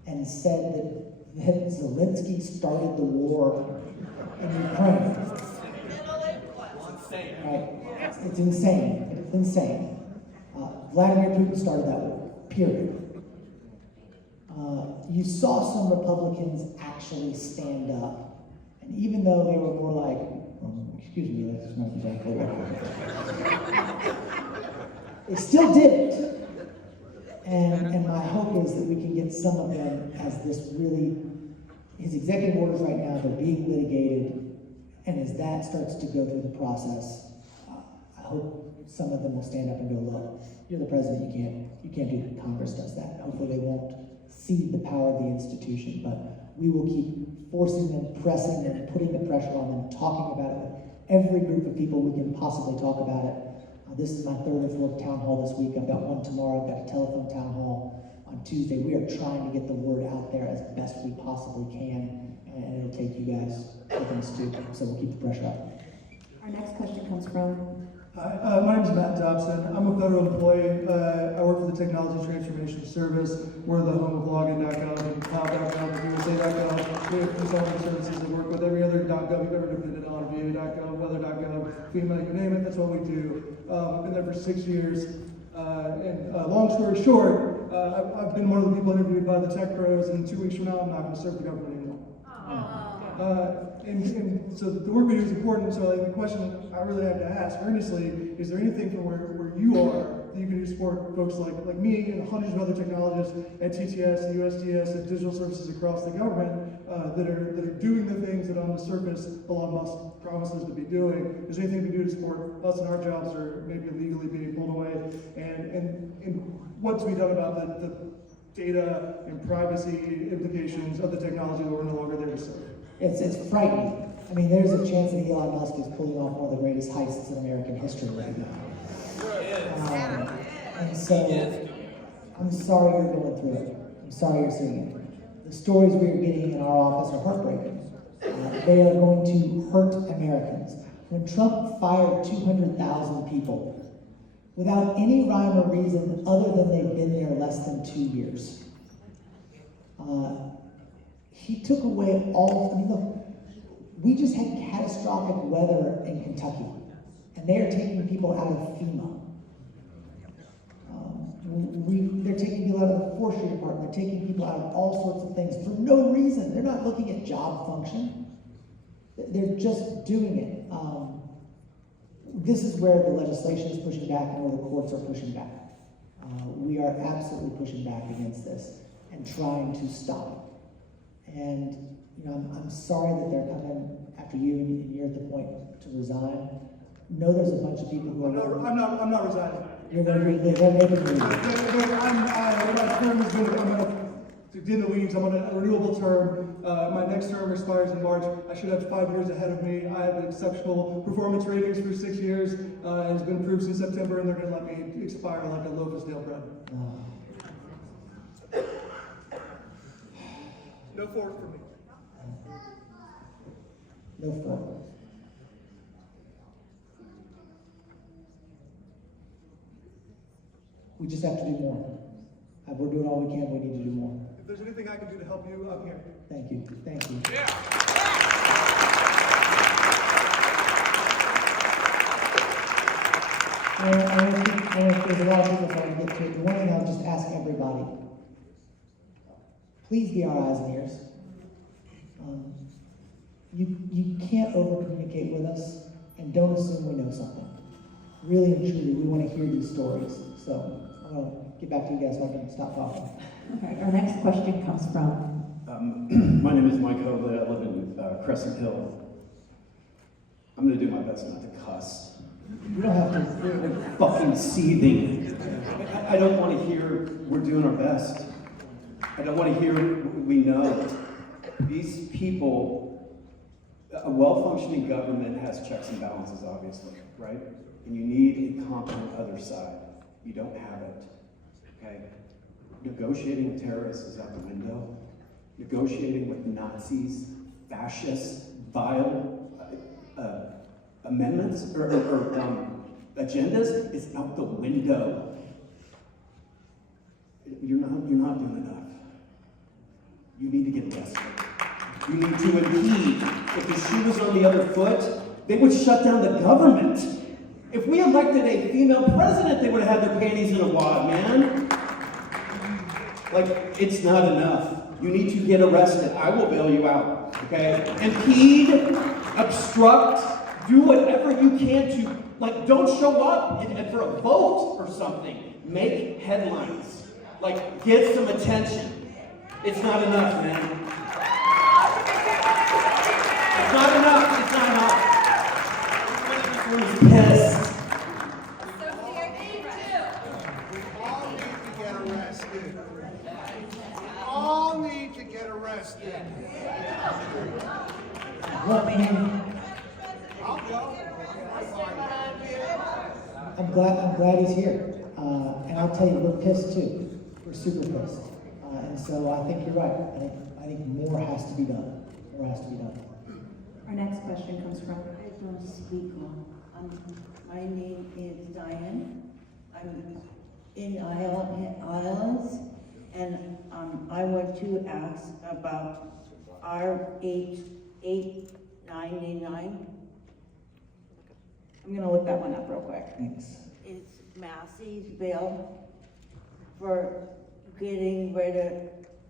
and said that that Zelensky started the war in Ukraine. Right? It's insane. It's insane. Vladimir Putin started that war, period. You saw some Republicans actually stand up, and even though they were more like, excuse me, that's not exactly right. They still did it. And my hope is that we can get some of them as this really, his executive orders right now, they're being litigated, and as that starts to go through the process, I hope some of them will stand up and go, look, you're the president, you can't do that. Congress does that. Hopefully they won't cede the power of the institution, but we will keep forcing them, pressing them, putting the pressure on them, talking about it with every group of people we can possibly talk about it. This is my third or fourth town hall this week. I've got one tomorrow. I've got a telephone town hall on Tuesday. We are trying to get the word out there as best we possibly can, and it'll take you guys things too, so we'll keep the pressure up. Our next question comes from... Hi, my name is Matt Dobson. I'm a federal employee. I work for the Technology Transformation Service. We're the home of login.gov and cloud.gov and USA.gov. We have consulting services that work with every other .gov you've ever depended on, VA.gov, weather.gov, FEMA, you name it, that's what we do. Been there for 6 years. Long story short, I've been one of the people interviewed by the tech pros, and 2 weeks from now, I'm not going to serve the government anymore. And so the work we do is important, so the question I really have to ask earnestly, is there anything from where you are that you can do to support folks like me and hundreds of other technologists at TTS, USDS, and digital services across the government that are doing the things that on the surface Elon Musk promises to be doing? Is there anything we can do to support us and our jobs are maybe illegally being pulled away? And what's to be done about the data and privacy implications of the technology that we're no longer there to serve? It's frightening. I mean, there's a chance that Elon Musk is pulling off one of the greatest heists in American history right now. And so, I'm sorry you're going through it. I'm sorry you're seeing it. The stories we're getting in our office are heartbreaking. They are going to hurt Americans. When Trump fired 200,000 people without any rhyme or reason other than they've been there less than 2 years, he took away all, I mean, look, we just had catastrophic weather in Kentucky, and they are taking people out of FEMA. They're taking people out of the forestry department, they're taking people out of all sorts of things for no reason. They're not looking at job function. They're just doing it. This is where the legislation is pushing back and where the courts are pushing back. We are absolutely pushing back against this and trying to stop it. And I'm sorry that they're coming after you and you're at the point to resign. Know there's a bunch of people who are... I'm not resigning. You're going to be they're making you. My term has been, I'm going to, in the weeds, I'm on a renewable term. My next term expires in March. I should have 5 years ahead of me. I have exceptional performance ratings for 6 years. It's been approved since September, and they're going to let me expire like a loaf of stale bread. No fork for me. No fork. We just have to do more. We're doing all we can. We need to do more. If there's anything I can do to help you, I'm here. Thank you. Thank you. Yeah. There's a lot of people trying to get to it. The one thing I'll just ask everybody, please be our eyes and ears. You can't over-communicate with us, and don't assume we know something. Really and truly, we want to hear these stories. So I'm going to get back to you guys so I can stop talking. All right, our next question comes from... My name is Mike Hobley. I live in Crescent Hill. I'm going to do my best not to cuss. You don't have to. I'm fucking seething. I don't want to hear we're doing our best. I don't want to hear we know. These people, a well-functioning government has checks and balances, obviously, right? And you need a competent other side. You don't have it, okay? Negotiating with terrorists is out the window. Negotiating with Nazis, fascists, vile amendments or agendas is out the window. You're not doing enough. You you need to get arrested. You need to impede. If the shoe was on the other foot, they would shut down the government. If we elected a female president, they would have had their panties in a wad, man. Like, it's not enough. You need to get arrested. I will bail you out, okay? Impede, obstruct, do whatever you can to, like, don't show up and for a vote or something. Make headlines. Like, get some attention. It's not enough, man. It's not enough. It's not enough. Everyone's pissed. All need to get arrested. Look, man, I'll go. I'm glad he's here. And I'll tell you, we're pissed too. We're super pissed. And so I think you're right. I think more has to be done. More has to be done. Our next question comes from. I don't speak on. My name is Diane. I'm in Islands, and I want to ask about R899. I'm gonna look that one up real quick. Thanks. It's Massey's bill for getting rid of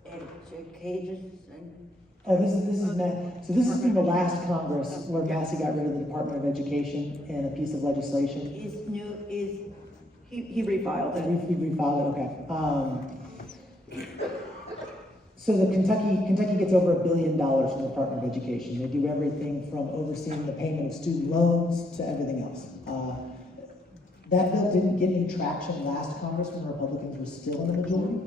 educators and. Oh, this is Matt. So this is from the last Congress where Massey got rid of the Department of Education in a piece of legislation. He refiled it. He refiled it, okay. So the Kentucky gets over $1 billion from the Department of Education. They do everything from overseeing the payment of student loans to everything else. That bill didn't get any traction last Congress when Republicans were still in the majority.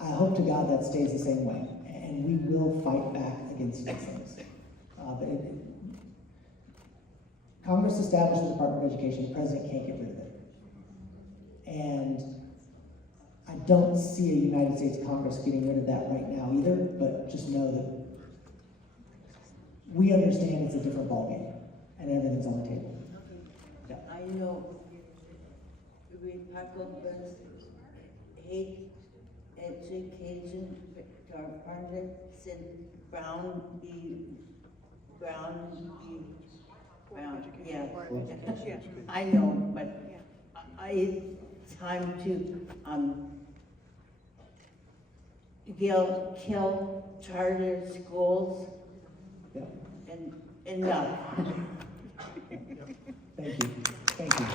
I hope to God that stays the same way, and we will fight back against these things. Congress established the Department of Education. The president can't get rid of it. And I don't see a United States Congress getting rid of that right now either, but just know that we understand it's a different ballgame, and everything's on the table. I know Republicans hate education departments and Brown, yeah. I know, but it's time to kill charter schools. Yeah. And enough. Thank you. Thank you.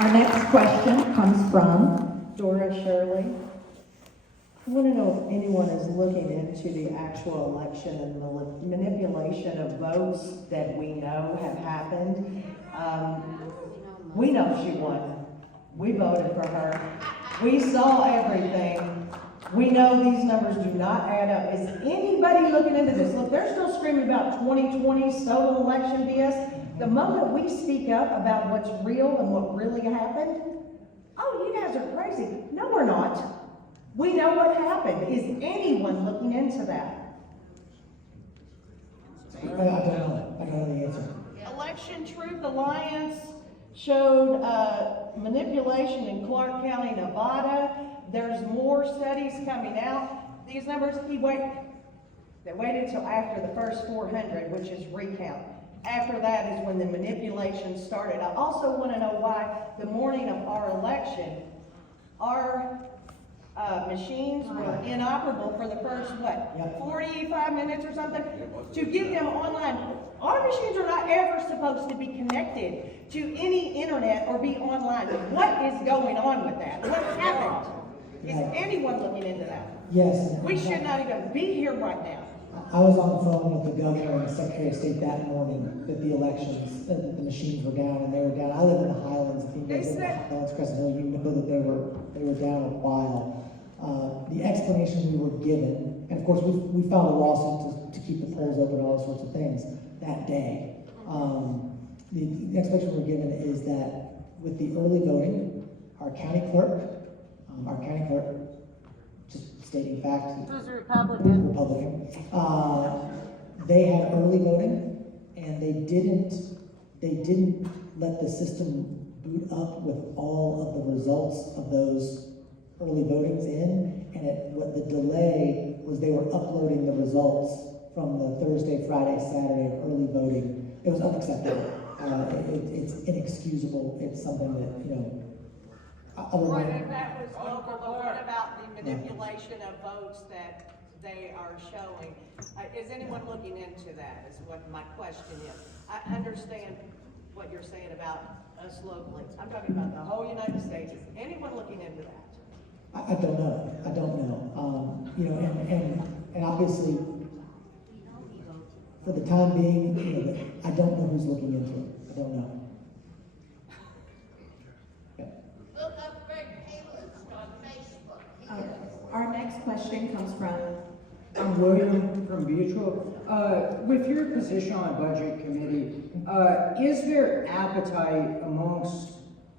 Our next question comes from. Dora Shirley. I want to know if anyone is looking into the actual election and the manipulation of votes that we know have happened. We know she won. We voted for her. We saw everything. We know these numbers do not add up. Is anybody looking into this? Look, they're still screaming about 2020 stolen election BS. The moment we speak up about what's real and what really happened, oh, you guys are crazy. No, we're not. We know what happened. Is anyone looking into that? I don't know the answer. Election Truth Alliance showed manipulation in Clark County, Nevada. There's more studies coming out. These numbers, they waited until after the first 400, which is recount. After that is when the manipulation started. I also want to know why the morning of our election, our machines were inoperable for the first, 45 minutes or something? To get them online. Our machines are not ever supposed to be connected to any internet or be online. What is going on with that? What happened? Is anyone looking into that? Yes. We should not even be here right now. I was on the phone with the governor and the Secretary of State that morning that the elections, that the machines were down, and they were down. I live in the Highlands. If you guys live in the Highlands, Crescent Hill, you know that they were down a while. The explanation we were given, and of course we filed a lawsuit to keep the polls open and all those sorts of things that day. The explanation we were given is that with the early voting, our county clerk, just stating fact. Who's a Republican? Republican. They had early voting, and they didn't let the system boot up with all of the results of those early voting's in, and what the delay was they were uploading the results from the Thursday, Friday, Saturday of early voting. It was unacceptable. It's inexcusable. It's something that, you know, Right, and that was local, but what about the manipulation of votes that they are showing? Is anyone looking into that, is what my question is. I understand what you're saying about us locally. I'm talking about the whole United States. Is anyone looking into that? I don't know. I don't know. You know, and obviously, for the time being, you know, I don't know who's looking into it. I don't know. Look up Greg Palin on Facebook. Our next question comes from I'm William from Beachville. With your position on Budget Committee, is there appetite amongst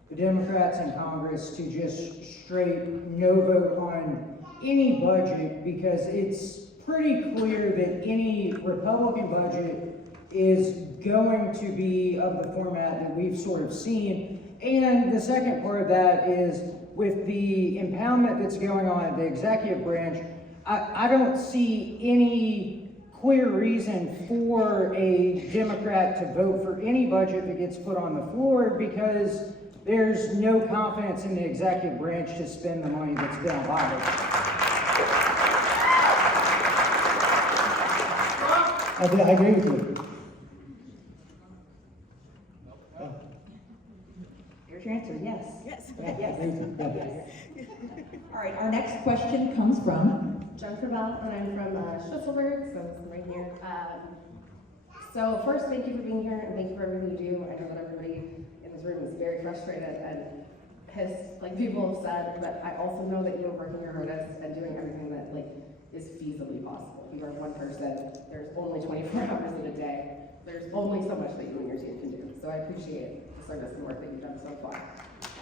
the Democrats in Congress to just straight no vote on any budget? Because it's pretty clear that any Republican budget is going to be of the format that we've sort of seen. And the second part of that is with the impoundment that's going on in the executive branch, I don't see any clear reason for a Democrat to vote for any budget that gets put on the floor, because there's no confidence in the executive branch to spend the money that's been allotted. I agree with you. Here's your answer, yes. Yes. Yes. All right, our next question comes from Jennifer Bell, and I'm from Schlüsselburg, so I'm right here. So first, thank you for being here, and thank you for everything you do. I know that everybody in this room is very frustrated and pissed, like people have said, but I also know that you are working your hardest and doing everything that is feasibly possible. You are one person. There's only 24 hours in a day. There's only so much that you and your team can do. So I appreciate the service and work that you've done so far.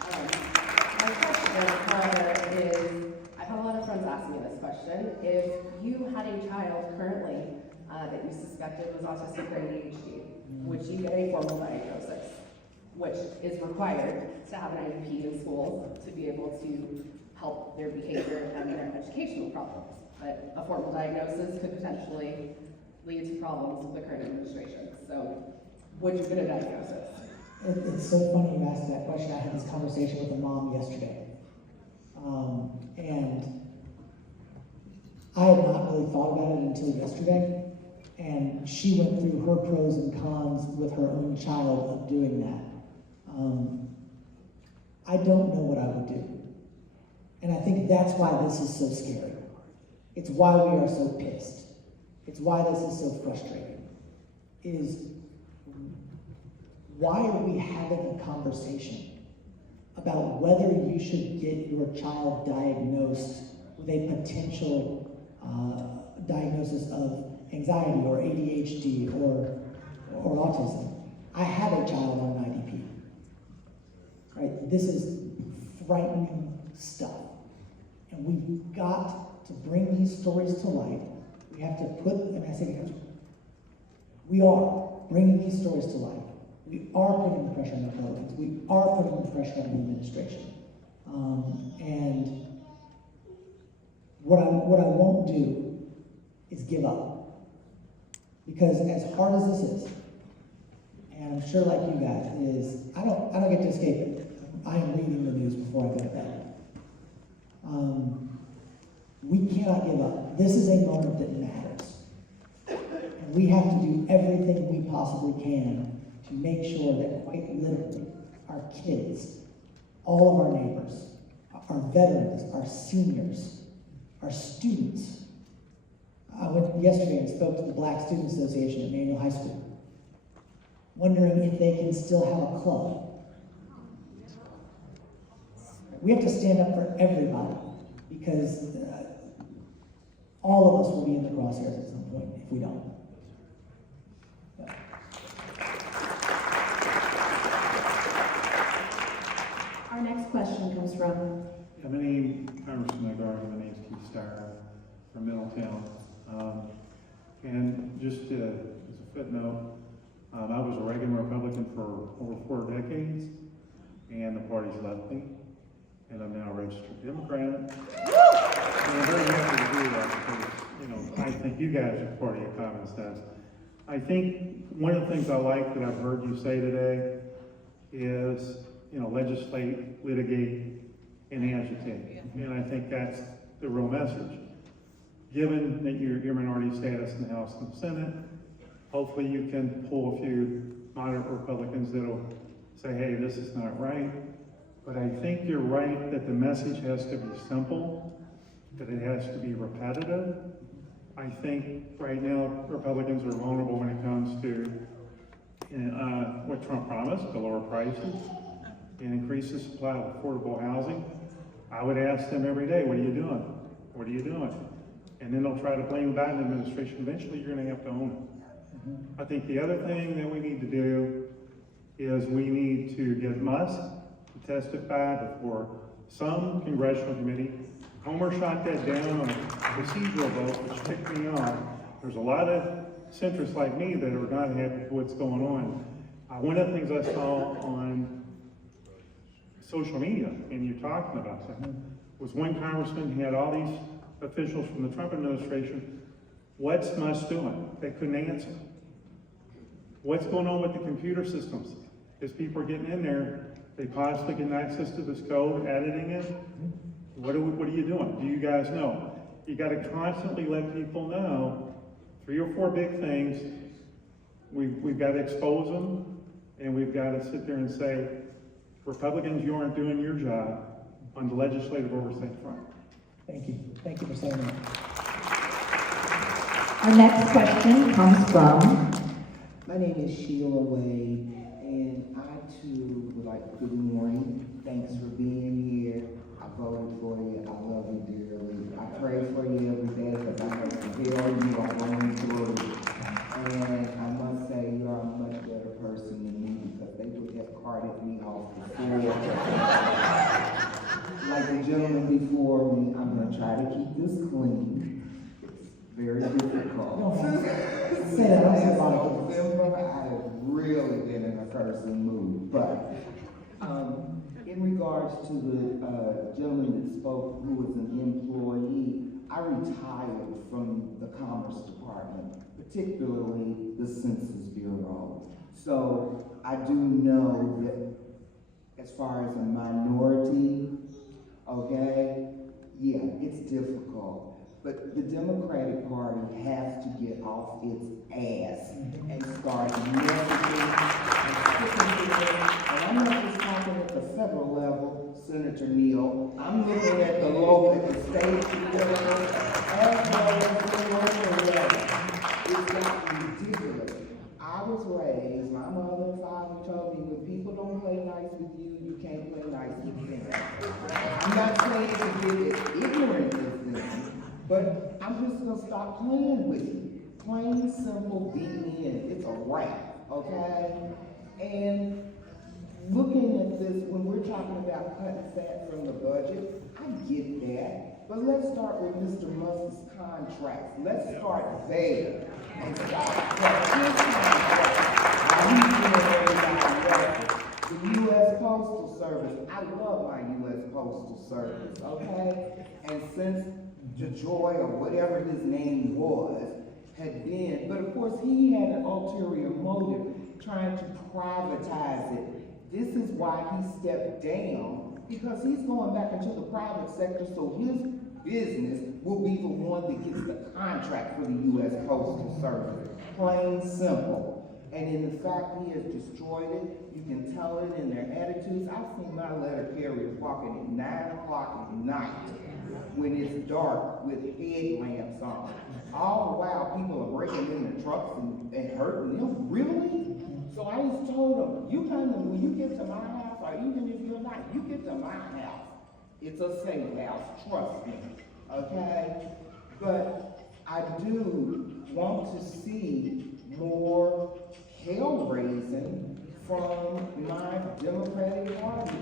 My question, however, is, I've had a lot of friends ask me this question. If you had a child currently that you suspected was autistic or ADHD, would you get a formal diagnosis, which is required to have an IEP in school to be able to help their behavior and their educational problems? But a formal diagnosis could potentially lead to problems with the current administration. So would you get a diagnosis? It's so funny you asked that question. I had this conversation with a mom yesterday. And I had not really thought about it until yesterday. And she went through her pros and cons with her own child of doing that. I don't know what I would do. And I think that's why this is so scary. It's why we are so pissed. It's why this is so frustrating. Why are we having a conversation about whether you should get your child diagnosed with a potential diagnosis of anxiety or ADHD or autism? I have a child on an IDP. Right? This is frightening stuff. And we've got to bring these stories to light. We have to put, and I say, we are bringing these stories to light. We are putting the pressure on the Republicans. We are putting the pressure on the administration. And what I won't do is give up. Because as hard as this is, and I'm sure like you guys, I don't get to escape it. I am reading the news before I go to bed. We cannot give up. This is a moment that matters. And we have to do everything we possibly can to make sure that quite literally our kids, all of our neighbors, our veterans, our seniors, our students. I went yesterday and spoke to the Black Student Association at Manual High School, wondering if they can still have a club. We have to stand up for everybody, because all of us will be in the crosshairs at some point if we don't. Our next question comes from... My name is Congressman McGarvey. My name is Keith Starr from Middletown. And just as a footnote, I was a Reagan Republican for over 4 decades, and the party's left me, and I'm now a registered Democrat. you guys are part of your common sense. I think one of the things I like that I've heard you say today is, legislate, litigate, and agitate. And I think that's the real message. Given that your minority status in the House and the Senate, hopefully you can pull a few moderate Republicans that'll say, hey, this is not right. But I think you're right that the message has to be simple, that it has to be repetitive. I think right now Republicans are vulnerable when it comes to what Trump promised, to lower prices and increase the supply of affordable housing. I would ask them every day, what are you doing? What are you doing? And then they'll try to blame the Biden administration. Eventually you're going to have to own it. I think the other thing that we need to do is we need to get Musk to testify before some congressional committee. Homer shot that down on a procedural vote, which ticked me off. There's a lot of centrists like me that are not happy with what's going on. One of the things I saw on social media, and you're talking about that, was one congressman had all these officials from the Trump administration. What's Musk doing? They couldn't answer. What's going on with the computer systems? As people are getting in there, they possibly get access to this code, editing it. What are you doing? Do you guys know? You got to constantly let people know 3 or 4 big things. We've got to expose them, and we've got to sit there and say, Republicans, you aren't doing your job on the legislative oversight front. Thank you. Thank you for saying that. Our next question comes from... My name is Sheila Wade, and I too would like, good morning. Thanks for being here. I voted for you. I love you dearly. I pray for you every day because I have to tell you I'm going through. And I must say you are a much better person than me because they would have carted me off before. Like the gentleman before me, I'm going to try to keep this clean. Very difficult. Say that, I said November, I have really been in a cursing mood. But in regards to the gentleman that spoke who was an employee, I retired from the Commerce Department, particularly the Census Bureau. So I do know that as far as a minority, okay, yeah, it's difficult. But the Democratic Party has to get off its ass and start messaging and I'm not just talking at the federal level, Senator Neal. I'm looking at the local, at the state level, as well as the local level. It's gotten ridiculous. I was raised, my mother and father told me when people don't play nice with you, you can't play nice with them. I'm not saying to get as ignorant as them, but I'm just gonna stop playing with you. Plain, simple, beat me in. It's a wrap, okay? And looking at this, when we're talking about cutting fat from the budget, I get that. But let's start with Mr. Musk's contracts. Let's start there and stop cutting his contracts. The U.S. Postal Service, I love my U.S. Postal Service, okay? And since Joy or whatever his name was, had been, but of course he had an ulterior motive, trying to privatize it. This is why he stepped down, because he's going back into the private sector, so his business will be the one that gets the contract for the U.S. Postal Service. Plain simple. And in the fact he has destroyed it, you can tell it in their attitudes. I've seen my letter carriers walking at 9 o'clock at night when it's dark with headlamps on. All the while people are breaking in their trucks and hurting them. Really? So I just told them, you come when you get to my house, or even if you're not, you get to my house. It's a safe house, trust me, okay? But I do want to see more hell raising from my Democratic Party.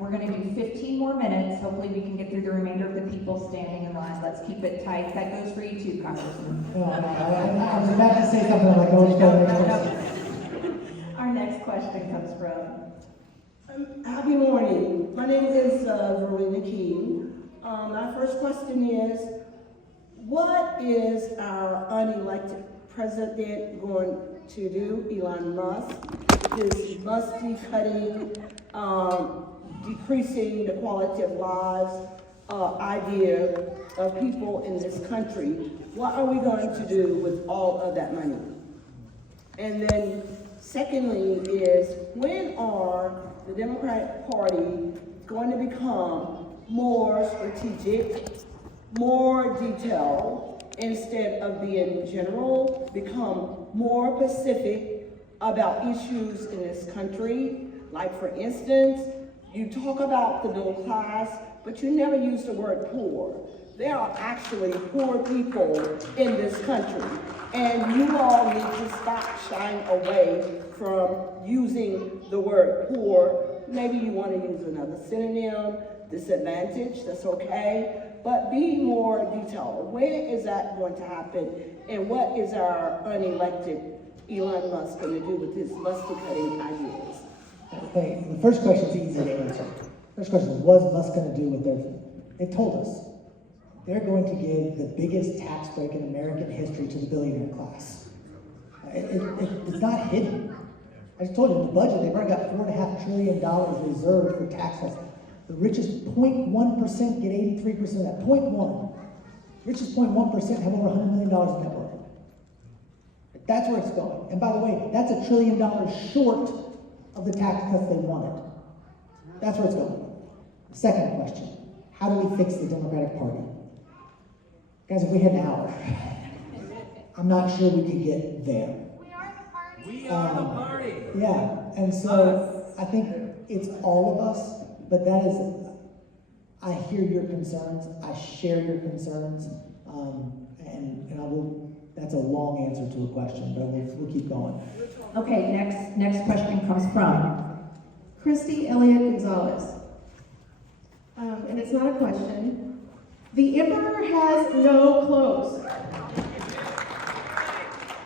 We're going to do 15 more minutes. Hopefully we can get through the remainder of the people standing in line. Let's keep it tight. That goes for you too, Congressman. I was about to say something like, no, Our next from. Happy morning. My name is Verlina King. My first question is, what is our unelected president going to do, Elon Musk? This musty cutting, decreasing the quality of lives idea of people in this country. What are we going to do with all of that money? And then secondly is, when are the Democratic Party going to become more strategic, more detailed, instead of being general, become more specific about issues in this country? Like, for instance, you talk about the middle class, but you never use the word poor. There are actually poor people in this country, and you all need to stop shying away from using the word poor. Maybe you want to use another synonym, disadvantage, that's okay, but be more detailed. When is that going to happen, and what is our unelected Elon Musk going to do with his musty cutting ideas? Okay, the first question is easy to answer. First question is, what is Musk going to do with they've told us. They're going to give the biggest tax break in American history to the billionaire class. It's not hidden. I just told you, in the budget, they've already got $4.5 trillion reserved for tax cuts. The richest 0.1% get 83% of that. 0.1. Richest 0.1% have over $100 million in net worth. That's where it's going. And by the way, that's $1 trillion short of the tax cuts they wanted. That's where it's going. Second question, how do we fix the Democratic Party? Guys, if we had an hour, I'm not sure we could get there. We are the party. Yeah, and so I think it's all of us, but that is, I hear your concerns, I share your concerns, and I will, that's a long answer to a question, but we'll keep going. Okay, next question comes from Christy Elliott Gonzalez. And it's not a question. The emperor has no clothes.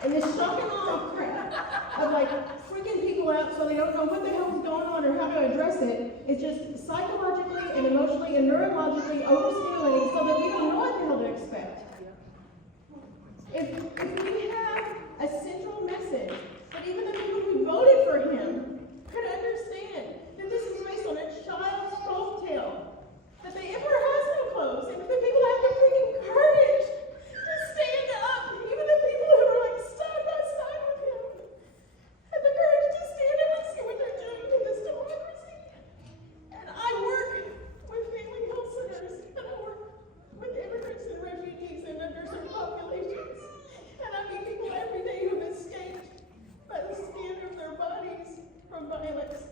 And this shock and awe crap of like freaking people out so they don't know what the hell is going on or how to address it is just psychologically and emotionally and neurologically overstimulating so that we don't know what the hell to expect. If we have a central message that even the people who voted for him could understand that this is based on a child's folktale, that the emperor has no clothes, and that the people have the freaking courage to stand up, even the people who are like side by side with him, have the courage to stand up and see what they're doing to this democracy. And I work with family health centers, and I work with immigrants and refugees and underserved populations. And I meet people every day who've escaped by the skin of their bodies from violence.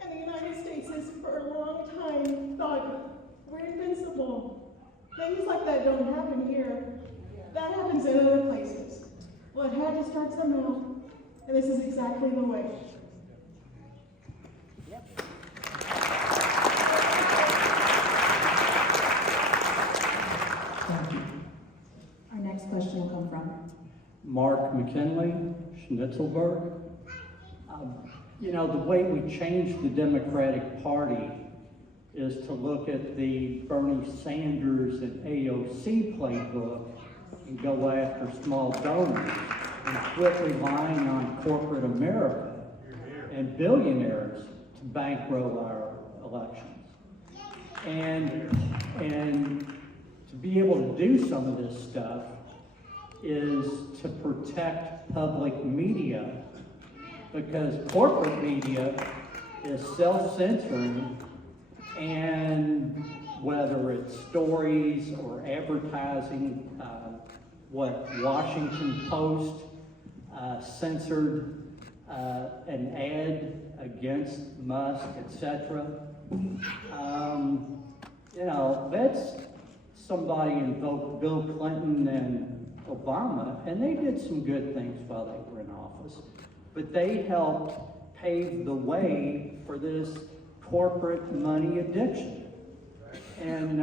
And the United States has for a long time thought we're invincible. Things like that don't happen here. That happens in other places. Well, it had to start somehow, and this is exactly the way. Thank you. Our next question will come from Mark McKinley, Schnitzelberg. You know, the way we changed the Democratic Party is to look at the Bernie Sanders and AOC playbook and go after small donors and quit relying on corporate America and billionaires to bankroll our elections. And to be able to do some of this stuff is to protect public media, because corporate media is self-censoring, and whether it's stories or advertising, what Washington Post censored an ad against Musk, etc. You know, that's somebody invoked Bill Clinton and Obama, and they did some good things while they were in office, but they helped pave the way for this corporate money addiction. And,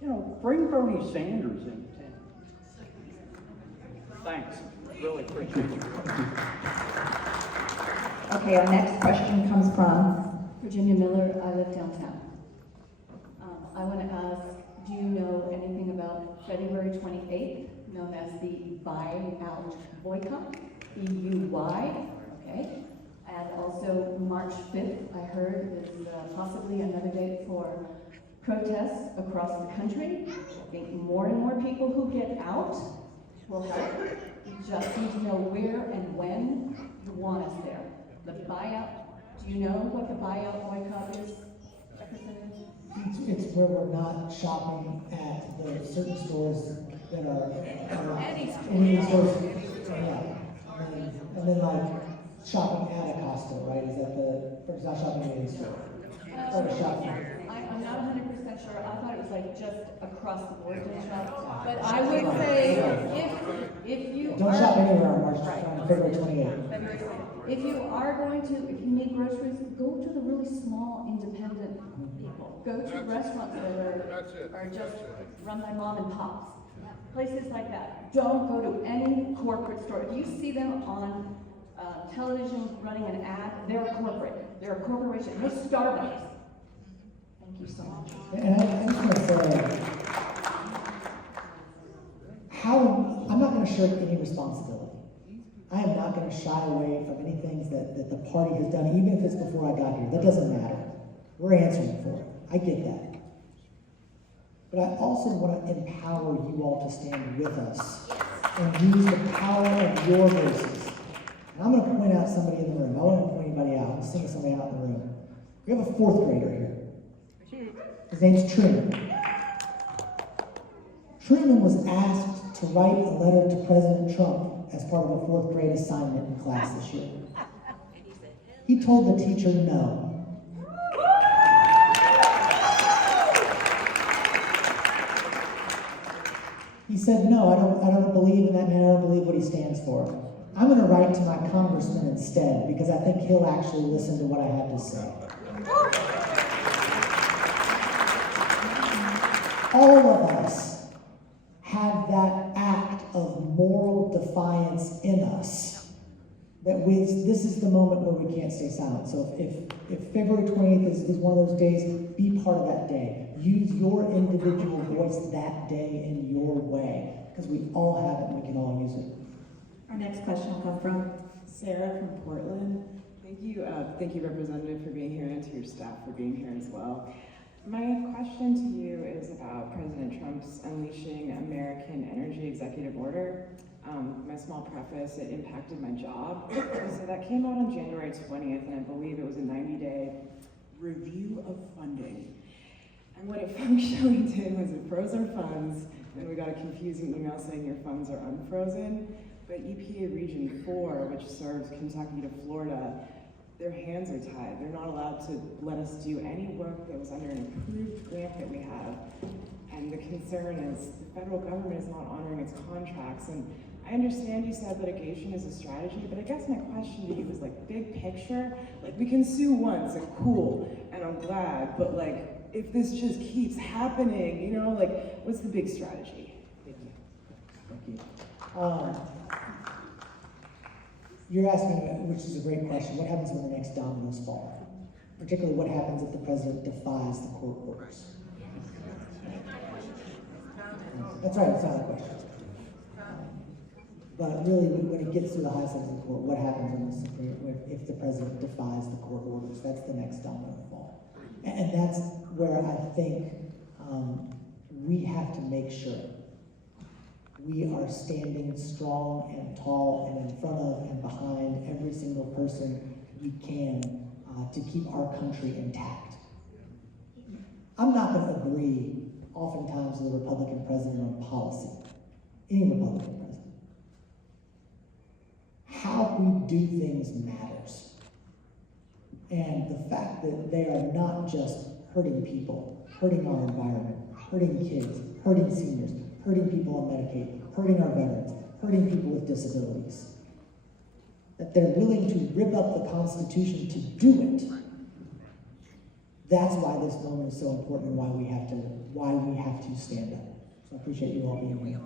you know, bring Bernie Sanders in town. Thanks. Really appreciate it. Okay, our next question comes from Virginia Miller, I live downtown. I want to ask, do you know anything about February 28th, known as the Buy Out Boycott? B-U-Y, okay? And also March 5th, I heard is possibly another date for protests across the country. I think more and more people who get out will help. We just need to know where and when you want us there. The buyout, do you know what the buyout boycott is? It's where we're not shopping at the certain stores that are any stores. Yeah. And then like shopping at a Costco, right? Is that or is not shopping at any store? Or shopping. I'm not 100% sure. I thought it was like just across the board to shop. But I would say if you don't shop anywhere on February 28th. If you are going to, if you need groceries, go to the really small independent people. Go to restaurants that are just run by mom and pops. Places like that. Don't go to any corporate store. If you see them on television running an ad, they're a corporate. They're a corporation. No Starbucks. Thank you so much. And I just want to say, I'm not going to shirk any responsibility. I am not going to shy away from any things that the party has done, even if it's before I got here. That doesn't matter. We're answering for it. I get that. But I also want to empower you all to stand with us and use the power of your voices. And I'm going to point out somebody in the room. I won't point anybody out. I'm seeing somebody out in the room. We have a 4th grader here. His name's Truman. Truman was asked to write a letter to President Trump as part of a 4th grade assignment in class this year. He told the teacher no. He said, no, I don't believe in that man, I don't believe what he stands for. I'm going to write to my congressman instead, because I think he'll actually listen to what I have to say. All of us have that act of moral defiance in us. This is the moment where we can't stay silent. So if February 20th is one of those days, be part of that day. Use your individual voice that day in your way, because we all have it and we can all use it. Our next question will come from Sarah from Portland. Thank you, Representative, for being here, and to your staff for being here as well. My question to you is about President Trump's unleashing American Energy Executive Order. My small preface, it impacted my job. So that came out on January 20th, and I believe it was a 90-day review of funding. And what it functionally did was it froze our funds, and we got a confusing email saying your funds are unfrozen. But EPA Region 4, which serves Kentucky to Florida, their hands are tied. They're not allowed to let us do any work that was under an approved grant that we have. And the concern is the federal government is not honoring its contracts. And I understand you said litigation is a strategy, but I guess my question to you is like big picture. Like we can sue once and cool, and I'm glad, but like if this just keeps happening, you know, like what's the big strategy? Thank you. Thank you. You're asking, which is a great question, what happens when the next dominoes fall? Particularly what happens if the president defies the court orders? That's right, it's not a question. But really, when it gets to the highest levels of the court, what happens if the president defies the court orders? That's the next domino to fall. And that's where I think we have to make sure we are standing strong and tall and in front of and behind every single person we can to keep our country intact. I'm not going to agree oftentimes with a Republican president on policy, any Republican president. How we do things matters. And the fact that they are not just hurting people, hurting our environment, hurting kids, hurting seniors, hurting people on Medicaid, hurting our veterans, hurting people with disabilities. That they're willing to rip up the Constitution to do it. That's why this moment is so important and why we have to stand up. So I appreciate you all being here.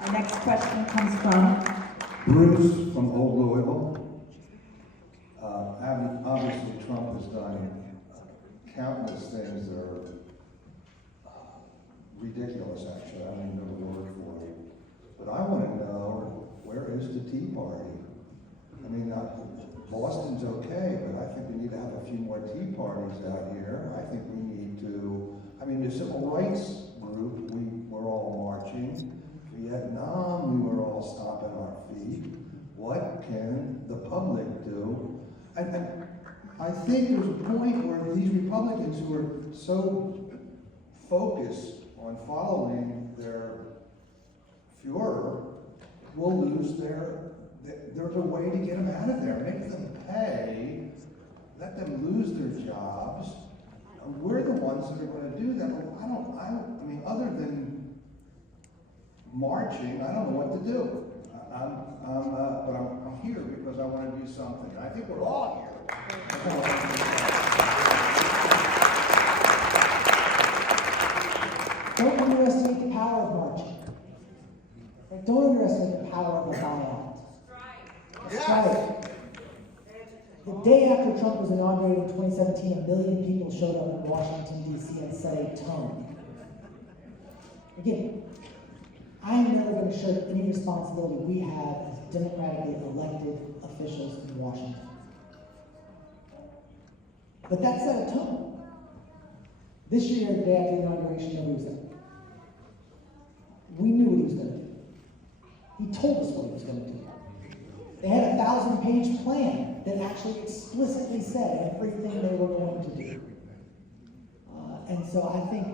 Our next question comes from Bruce from Old Louisville. obviously Trump has done countless things that are ridiculous, actually. I don't even know the word for it. But I want to know, where is the Tea Party? I mean, Boston's okay, but I think we need to have a few more tea parties out here. I think we need to, I mean, the civil rights group, we were all marching. Vietnam, we were all stomping our feet. What can the public do? And I think there's a point where these Republicans who are so focused on following their Führer will lose there's a way to get them out of there. Make them pay, let them lose their jobs. We're the ones that are going to do that. I mean, other than marching, I don't know what to do. But I'm here because I want to do something. I think we're all here. Don't underestimate the power of marching. Don't underestimate the power of a buyout. That's right. The day after Trump was inaugurated in 2017, 1 million people showed up in Washington, D.C. and set a tone. Again, I am never going to shirk any responsibility we have as democratically elected officials in Washington. But that set a tone. This year, the day after the inauguration, nobody was there. We knew what he was going to do. He told us what he was going to do. They had a 1,000-page plan that actually explicitly said everything they were going to do. And so I think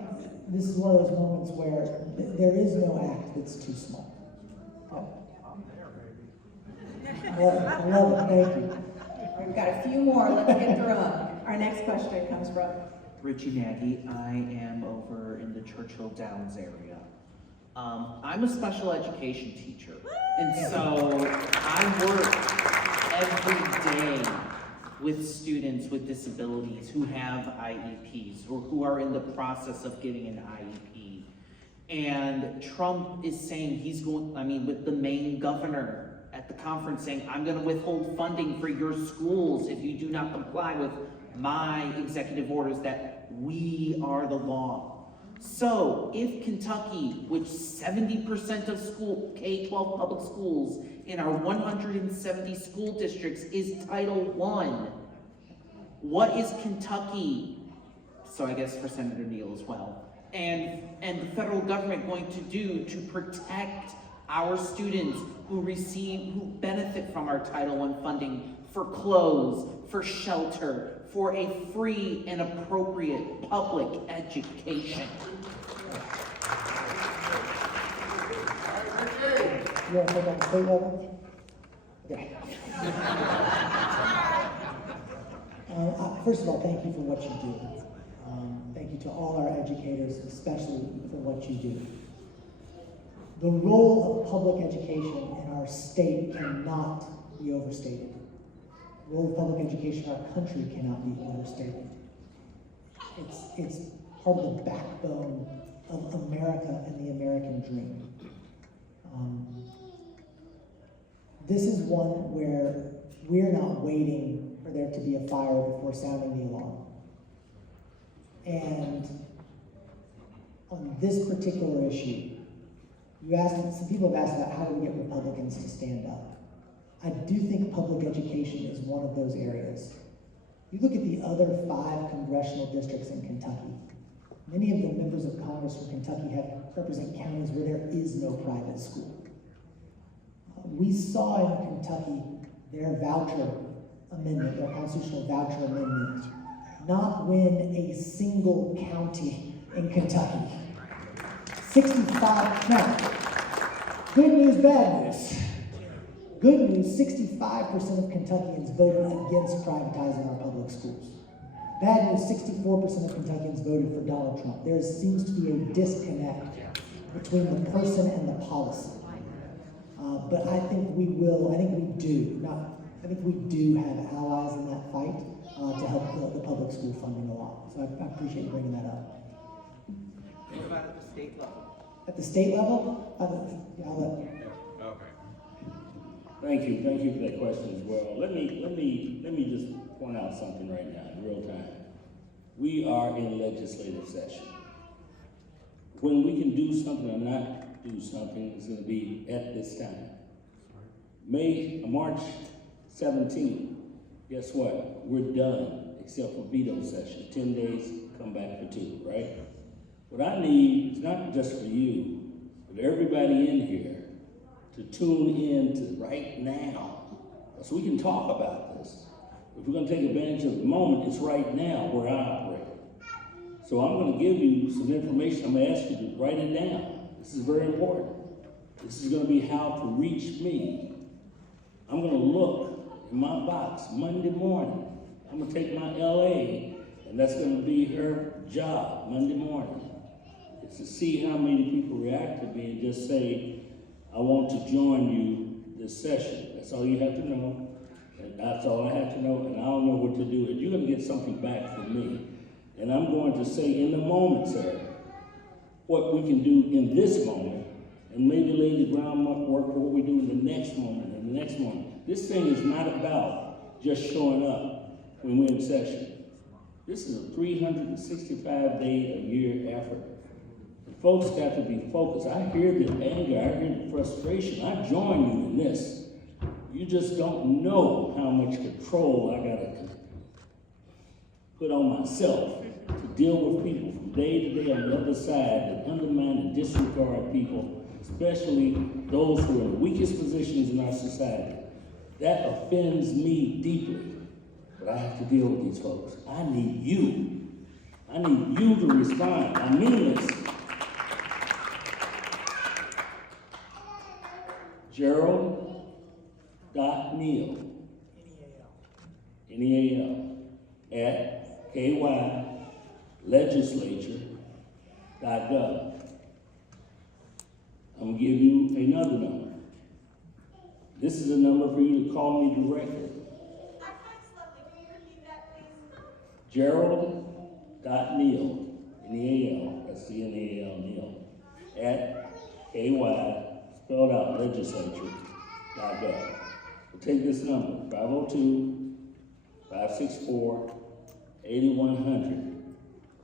this is one of those moments where there is no act that's too small. I love it. Thank you. We've got a few more. Let's get through them. Our next question comes from Richie Nagy. I am over in the Churchill Downs area. I'm a special education teacher, and so I work every day with students with disabilities who have IEPs or who are in the process of getting an IEP. And Trump is saying he's going, with the Maine governor at the conference saying, I'm going to withhold funding for your schools if you do not comply with my executive orders that we are the law. So if Kentucky, which 70% of K-12 public schools in our 170 school districts is Title I, what is Kentucky, so I guess for Senator Neal as well, and the federal government going to do to protect our students who benefit from our Title I funding for clothes, for shelter, for a free and appropriate public education? You want to take on the state level? Okay. First of all, thank you for what you do. Thank you to all our educators, especially for what you do. The role of public education in our state cannot be overstated. The role of public education in our country cannot be overstated. It's part of the backbone of America and the American dream. This is one where we're not waiting for there to be a fire before sounding the alarm. And on this particular issue, some people have asked about how do we get Republicans to stand up. I do think public education is one of those areas. You look at the other 5 congressional districts in Kentucky. Many of the members of Congress from Kentucky represent counties where there is no private school. We saw in Kentucky their voucher amendment, their constitutional voucher amendment, not win a single county in Kentucky. 65, now, good news, bad news. Good news, 65% of Kentuckians voted against privatizing our public schools. Bad news, 64% of Kentuckians voted for Donald Trump. There seems to be a disconnect between the person and the policy. But I think we do have allies in that fight to help the public school funding along. So I appreciate you bringing that up. What about at the state level? At the state level, I'll let. Thank you for that question as well. Let me just point out something right now in real time. We are in legislative session. When we can do something or not do something is going to be at this time. March 17th, guess what? We're done, except for veto session. 10 days, come back for 2, right? What I need is not just for you, but everybody in here to tune in to right now, so we can talk about this. If we're going to take advantage of the moment, it's right now where I operate. So I'm going to give you some information. I'm going to ask you to write it down. This is very important. This is going to be how to reach me. I'm going to look in my box Monday morning. I'm going to take my LA, and that's going to be her job Monday morning. It's to see how many people react to me and just say, I want to join you this session. That's all you have to know. And that's all I have to know, and I don't know what to do. And you're going to get something back from me. And I'm going to say in the moment, sir, what we can do in this moment, and maybe lay the groundwork for what we do in the next moment and the next moment. This thing is not about just showing up when we're in session. This is a 365-day-a-year effort. And folks got to be focused. I hear the anger, I hear the frustration. I join you in this. You just don't know how much control I got to put on myself to deal with people from day to day on the other side that undermine and disregard people, especially those who are in the weakest positions in our society. That offends me deeply, but I have to deal with these folks. I need you. I need you to respond. I mean this. Gerald.Neal, Neal, at kylegislature.gov. I'm going to give you another number. This is a number for you to call me directly. Gerald.Neal, Neal, that's the N-A-L, Neal, at KY, spelled out, legislature.gov. So take this number, 502-564-8100,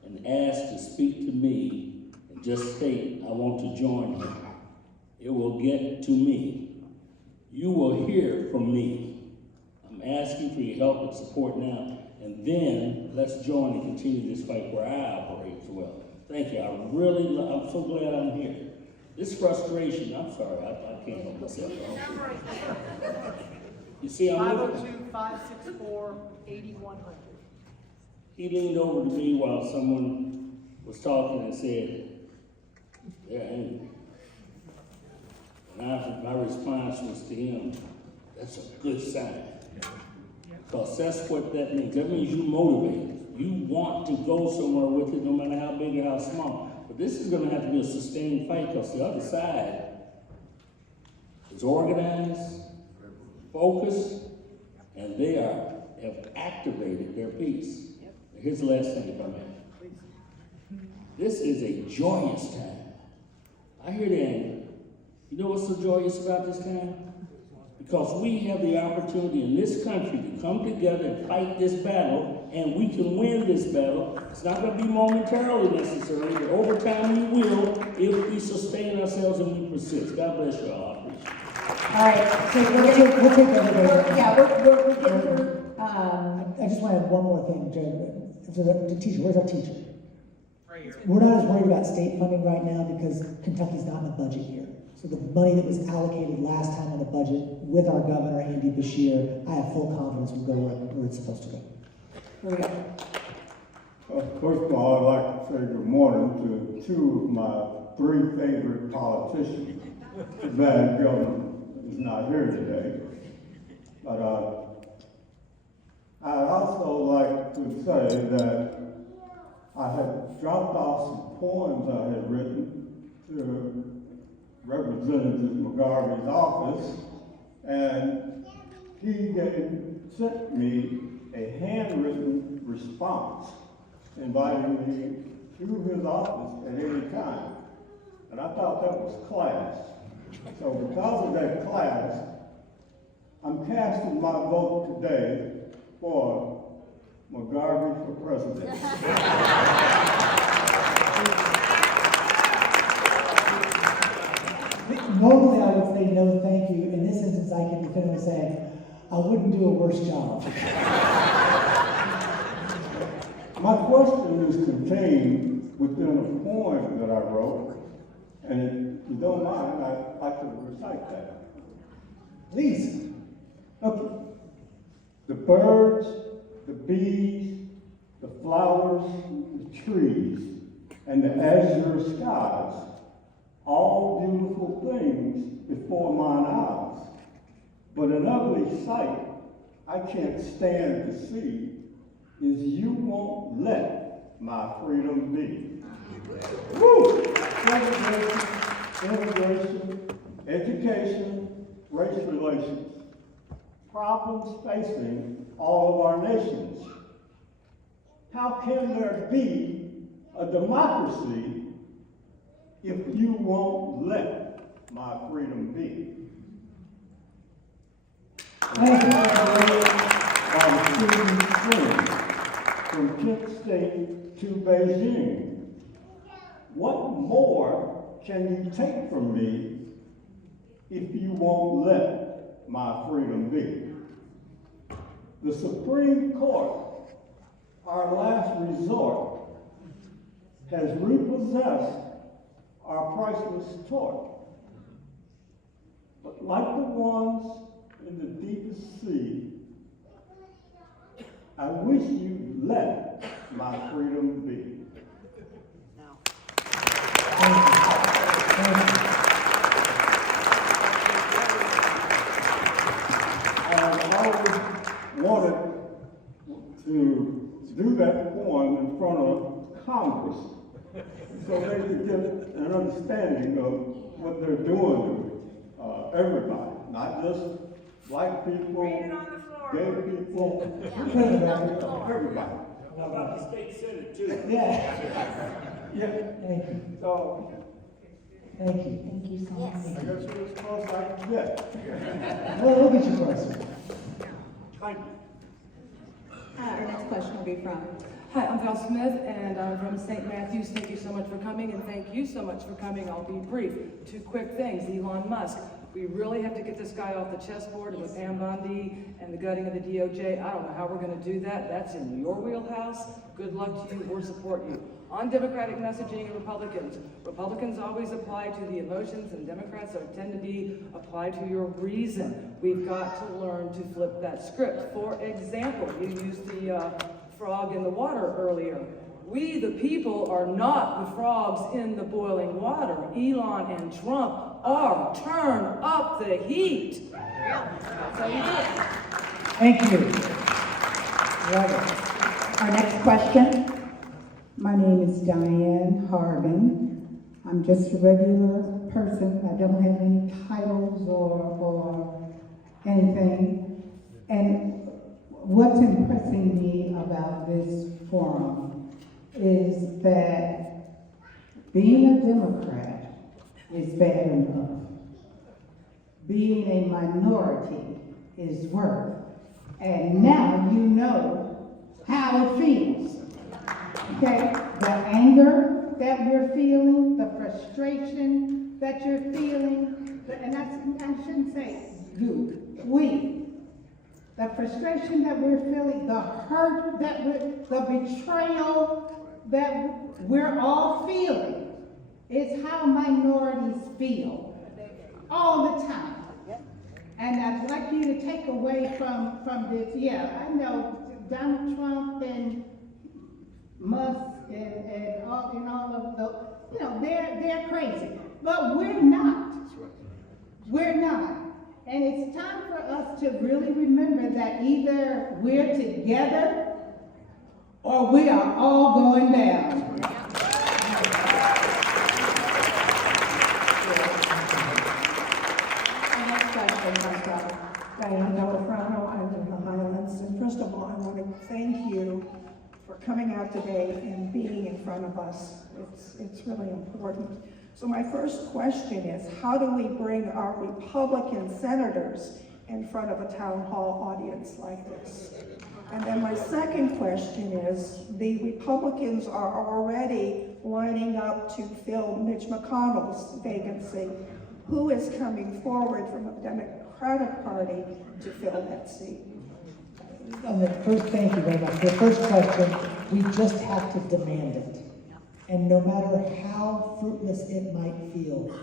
and ask to speak to me, and just state, I want to join you. It will get to me. You will hear from me. I'm asking for your help and support now, and then let's join and continue this fight where I operate as well. Thank you. I'm so glad I'm here. This frustration, I'm sorry, I can't help myself. You see, I'm 502-564-8100. He leaned over to me while someone was talking and said, they're angry. And my response was to him, that's a good sign. Because that's what that means. That means you're motivated. You want to go somewhere with it, no matter how big or how small. But this is going to have to be a sustained fight, because the other side is organized, focused, and they have activated their peace. Here's the last thing, if I may. This is a joyous time. I hear the anger. You know what's so joyous about this time? Because we have the opportunity in this country to come together and fight this battle, and we can win this battle. It's not going to be momentarily necessary, but over time we will if we sustain ourselves and we persist. God bless you all. I appreciate it. All right, so we'll take everybody. We're getting through. I just want to add one more thing, Jared. So the teacher, where's our teacher? Right here. We're not as worried about state funding right now because Kentucky's not in the budget year. So the money that was allocated last time in the budget with our governor, Andy Beshear, I have full confidence will go where it's supposed to go. Here we go. First of all, I'd like to say good morning to two of my three favorite politicians. Too bad Gerald is not here today. But I'd also like to say that I had dropped off some poems I had written to Representative McGarvey's office, and he sent me a handwritten response inviting me to his office at any time. And I thought that was class. So because of that class, I'm casting my vote today for McGarvey for president. Normally I would say no, thank you. In this instance, I can definitively say, I wouldn't do a worse job. My question is contained within a poem that I wrote, and if you don't mind, I'd like to recite that. Please. Okay. The birds, the bees, the flowers, the trees, and the azure skies, all beautiful things before mine eyes. But an ugly sight I can't stand to see is you won't let my freedom be. Woo! Immigration, education, race relations, problems facing all of our nations. How can there be a democracy if you won't let my freedom be? From Kent State to Beijing. What more can you take from me if you won't let my freedom be? The Supreme Court, our last resort, has repossessed our priceless tort. But like the ones in the deepest sea, I wish you'd let my freedom be. I've always wanted to do that poem in front of Congress so they could get an understanding of what they're doing to everybody, not just black people, gay people, everybody. How about the state senate too? Yeah. Yeah. Thank you. So, Thank you. Thank you so much. I guess it was close I can get. Well, we'll get you closer. Thank you. Our next question will be from. Hi, I'm Val Smith, and I'm from St. Matthews. Thank you so much for coming, and thank you so much for coming. I'll be brief. Two quick things. Elon Musk. We really have to get this guy off the chessboard with Pam Bondi and the gutting of the DOJ. I don't know how we're going to do that. That's in your wheelhouse. Good luck to you. We'll support you. On Democratic messaging and Republicans, Republicans always apply to the emotions, and Democrats tend to be applied to your reason. We've got to learn to flip that script. For example, you used the frog in the water earlier. We, the people, are not the frogs in the boiling water. Elon and Trump are. Turn up the heat. That's how you do it. Thank you. Love it. Our next question. My name is Diane Harbin. I'm just a regular person. I don't have any titles or anything. And what's impressing me about this forum is that being a Democrat is bad enough. Being a minority is worse. And now you know how it feels. Okay, the anger that we're feeling, the frustration that you're feeling, and I shouldn't say you, we. The frustration that we're feeling, the hurt that the betrayal that we're all feeling is how minorities feel all the time. And I'd like you to take away from this, yeah, I know Donald Trump and Musk and all of the, they're crazy. But we're not. We're not. And it's time for us to really remember that either we're together or we are all going down. Our next question comes from Diane Delafrano. I live in the Highlands. And first of all, I want to thank you for coming out today and being in front of us. It's really important. So my first question is, how do we bring our Republican senators in front of a town hall audience like this? And then my second question is, the Republicans are already lining up to fill Mitch McConnell's vacancy. Who is coming forward from the Democratic Party to fill that seat? On the first, thank you very much. The first question, we just have to demand it. And no matter how fruitless it might feel,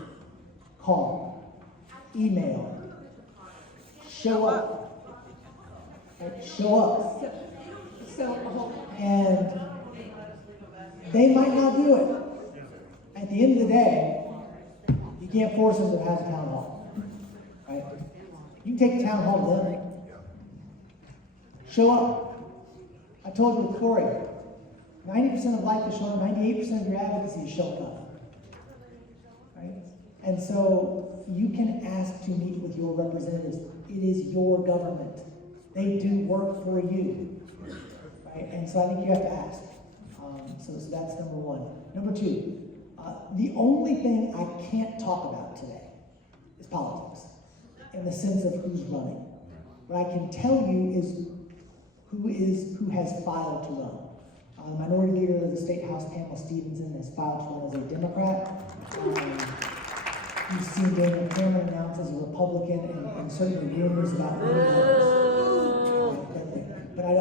call, email, show up. Right? Show up. And they might not do it. At the end of the day, you can't force them to have a town hall. Right? You can take a town hall to them. Show up. I told you with Corey, 90% of life is showing, 98% of your advocacy is showing up. Right? And so you can ask to meet with your representatives. It is your government. They do work for you. Right? And so I think you have to ask. So that's number one. Number two, the only thing I can't talk about today is politics, in the sense of who's running. What I can tell you is who has filed to run. The minority leader of the State House, Pamela Stevenson, has filed to run as a Democrat. You've seen Daniel Cameron announce as a Republican, and certainly rumors about others. But I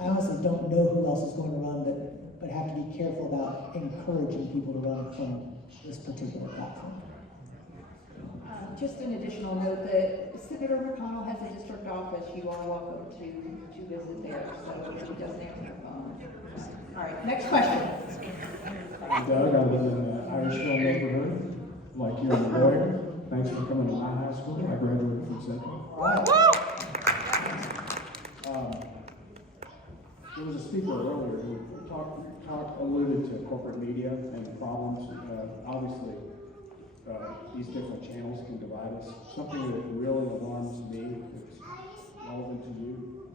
honestly don't know who else is going to run, but have to be careful about encouraging people to run from this particular platform. Just an additional note that Senator McConnell has a district office. You are welcome to visit there, so she doesn't answer the phone. All right, next question. I'm Doug. I live in the Irishville neighborhood, like you and the lawyer. Thanks for coming to my high school. I graduated from Central. There was a speaker earlier who alluded to corporate media and the problems. Obviously, these different channels can divide us. Something that really alarms me, that's relevant to you,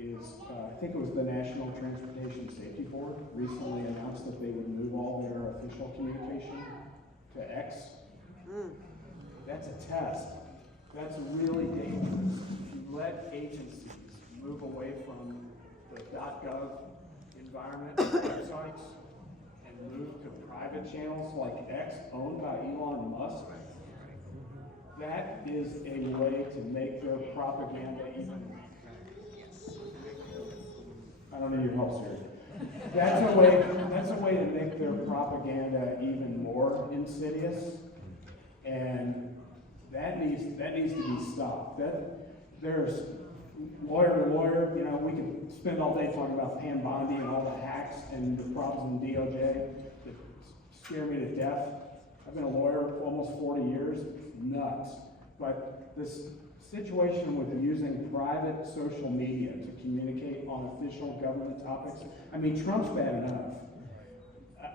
is I think it was the National Transportation Safety Board recently announced that they would move all their official communication to X. That's a test. That's really dangerous. If you let agencies move away from the .gov environment websites and move to private channels like X, owned by Elon Musk, that is a way to make their propaganda even. I don't need your help, sir. That's a way to make their propaganda even more insidious, and that needs to be stopped. There's lawyer to lawyer, we could spend all day talking about Pam Bondi and all the hacks and the problems in DOJ that scare me to death. I've been a lawyer for almost 40 years. It's nuts. But this situation with using private social media to communicate on official government topics, Trump's bad enough.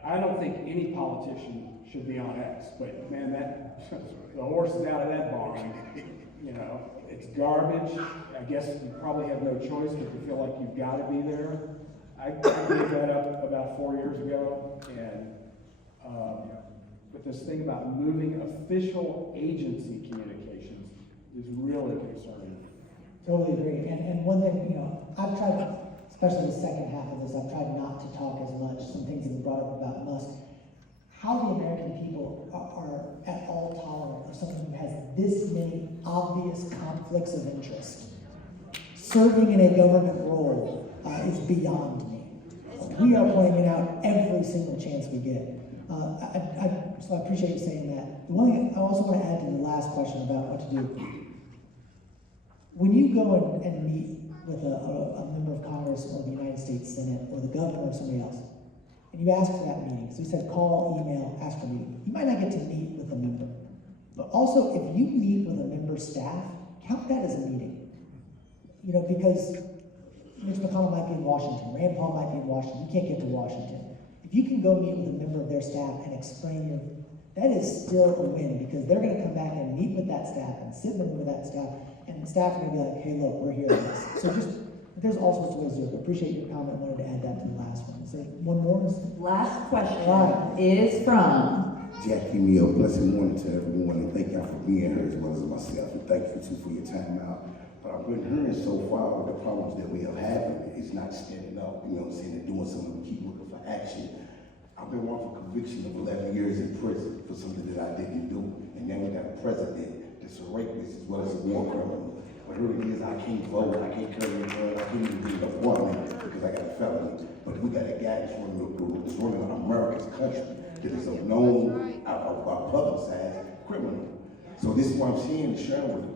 I don't think any politician should be on X, but man, the horse is out of that barn. It's garbage. I guess you probably have no choice, but you feel like you've got to be there. I gave that up about 4 years ago, and but this thing about moving official agency communications is really concerning. Totally agree. And one thing, I've tried, especially the second half of this, I've tried not to talk as much. Some things have been brought up about Musk. How the American people are at all tolerant of someone who has this many obvious conflicts of interest. Serving in a government role is beyond me. We are pointing it out every single chance we get. So I appreciate you saying that. The one thing I also want to add to the last question about what to do. When you go and meet with a member of Congress or the United States Senate or the governor or somebody else, and you ask for that meeting, so you said call, email, ask for a meeting, you might not get to meet with a member. But also, if you meet with a member's staff, count that as a meeting. Because Mitch McConnell might be in Washington, Rand Paul might be in Washington, you can't get to Washington. If you can go meet with a member of their staff and explain that is still a win, because they're going to come back and meet with that staff and sit in the room with that staff, and the staff are going to be like, hey, look, we're here. So there's all sorts of ways to do it. I appreciate your comment. I wanted to add that to the last one. Is there one more? Last question is from Jackie Neal. Blessed morning to everyone, and thank y'all for being here as well as myself. thank you too for your time out. But I've been hearing so far the problems that we have had is not standing up, you know what I'm saying, and doing something. We keep looking for action. I've been wanting for conviction of 11 years in prison for something that I didn't do. And then we got a president that's a rapist as well as a war criminal. But here it is, I can't vote, I can't carry a gun, I can't even be a woman because I got a felony. But we got a guy that's running America's country that is a known, publicized criminal. So this is what I'm saying, sharing with the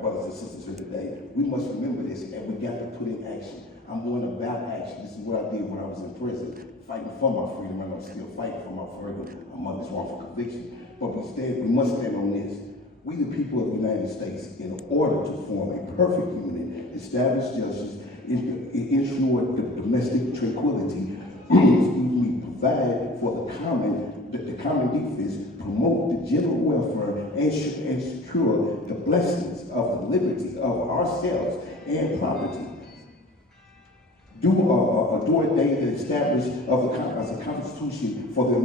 brothers and sisters here today. We must remember this, and we got to put in action. I'm going about action. This is what I did when I was in prison, fighting for my freedom, and I'm still fighting for my freedom among this wrongful conviction. But we must stand on this. We, the people of the United States, in order to form a perfect union, establish justice, ensure the domestic tranquility, provide for the common defense, promote the general welfare, and secure the blessings of the liberty of ourselves and property. Do a day that established as a constitution for the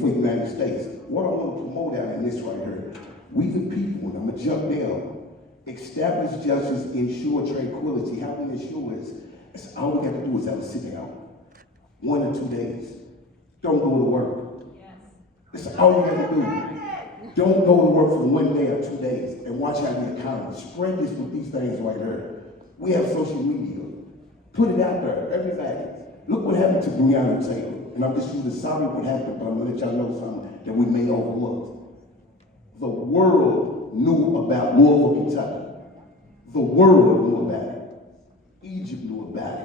for the United States. What I want to promote out in this right here, we the people, and I'm gonna jump down, establish justice, ensure tranquility. How we ensure is, all we got to do is have a sit down. 1 or 2 days. Don't go to work. Yes. That's all you got to do. Don't go to work for 1 day or 2 days and watch how the economy. Spread this with these things right here. We have social media. Put it out there, everybody. Look what happened to Breonna Taylor. And I'm just using sorry what happened, but I'm gonna let y'all know something that we may overlook. The world knew about Louisville, Kentucky. The world knew about it. Egypt knew about it.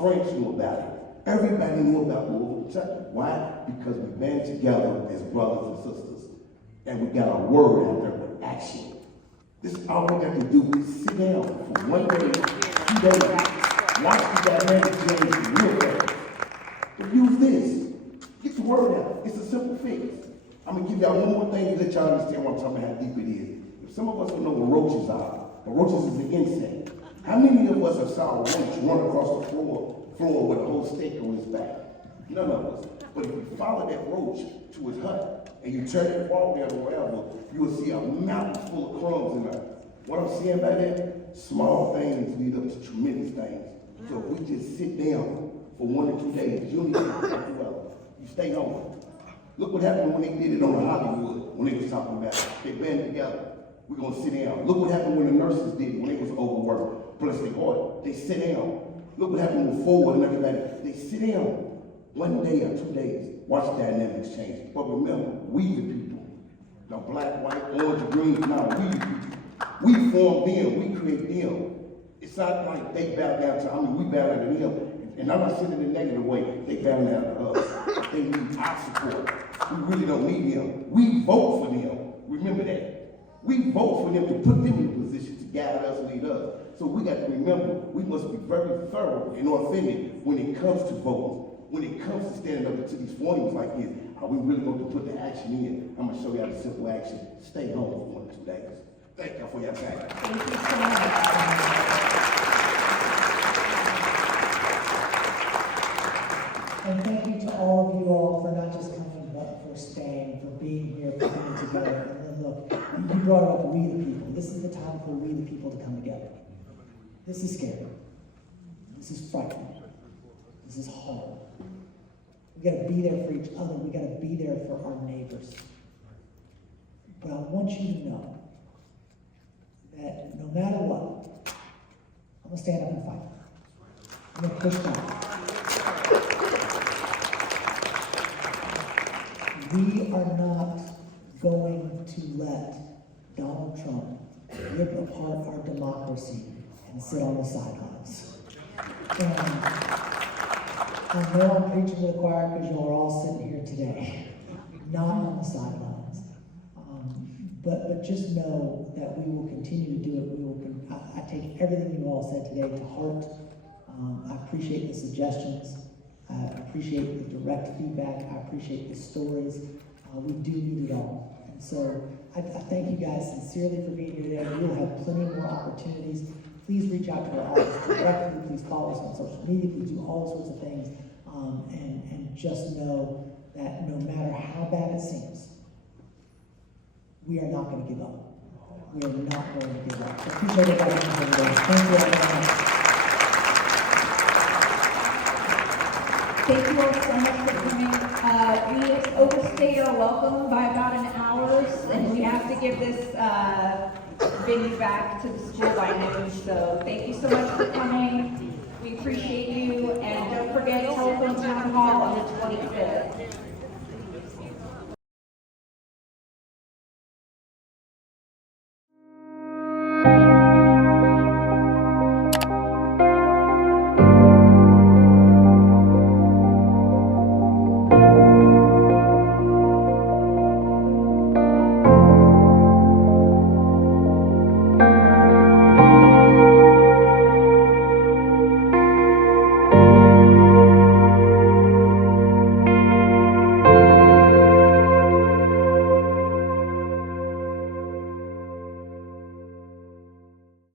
French knew about it. Everybody knew about Louisville, Kentucky. Why? Because we band together as brothers and sisters. And we got a word out there with action. This is all we got to do is sit down for 1 day, 2 days, watch the dynamic change real fast. But use this. Get the word out. It's a simple fix. I'm gonna give y'all one more thing to let y'all understand what I'm talking about, how deep it is. If some of us don't know what roaches are, but roaches is an insect. How many of us have saw a roach run across the floor with a whole steak on his back? None of us. But if you follow that roach to his hut and you turn it forward or wherever, you will see a mountain full of crumbs in there. What I'm saying by that, small things lead up to tremendous things. So if we just sit down for 1 or 2 days, you don't need to do well. You stay home. Look what happened when they did it on Hollywood, when they was talking about it. They banded together. We're gonna sit down. Look what happened when the nurses did it, when they was overworked, plus they ordered. They sit down. Look what happened with Ford and everybody. They sit down. 1 day or 2 days. Watch the dynamics change. But remember, we the people. No black, white, orange, green, no, we the people. We form them, we create them. It's not like they bow down to, we bow down to them. And I'm not saying in a negative way, they bow down to us. They need our support. We really don't need them. We vote for them. Remember that. We vote for them to put them in a position to guide us, lead us. So we got to remember, we must be very thorough and authentic when it comes to voting. When it comes to standing up to these forums like this, are we really going to put the action in? I'm going to show y'all the simple action. Stay home for 1 or 2 days. Thank y'all for your time. Thank you so much. And thank you to all of you all for not just coming, but for staying, for being here, for coming together. And then look, you brought up we the people. This is the time for we the people to come together. This is scary. This is frightening. This is hard. We gotta be there for each other. We gotta be there for our neighbors. But I want you to know that no matter what, I'm gonna stand up and fight. I'm gonna push back. We are not going to let Donald Trump rip apart our democracy and sit on the sidelines. And I know I'm preaching to the choir because you are all sitting here today, not on the sidelines. But just know that we will continue to do it. I take everything you all said today to heart. I appreciate the suggestions. I appreciate the direct feedback. I appreciate the stories. We do need it all. And so I thank you guys sincerely for being here today. We will have plenty more opportunities. Please reach out to our office directly. Please follow us on social media. Please do all sorts of things. And just know that no matter how bad it seems, we are not going to give up. We are not going to give up. So appreciate everybody being here today. Thank you all very much. Thank you all so much for coming. We overstayed our welcome by about an hour, and we have to give this venue back to the school by noon. So thank you so much for coming. We appreciate you, and don't forget telephone town hall on the 25th.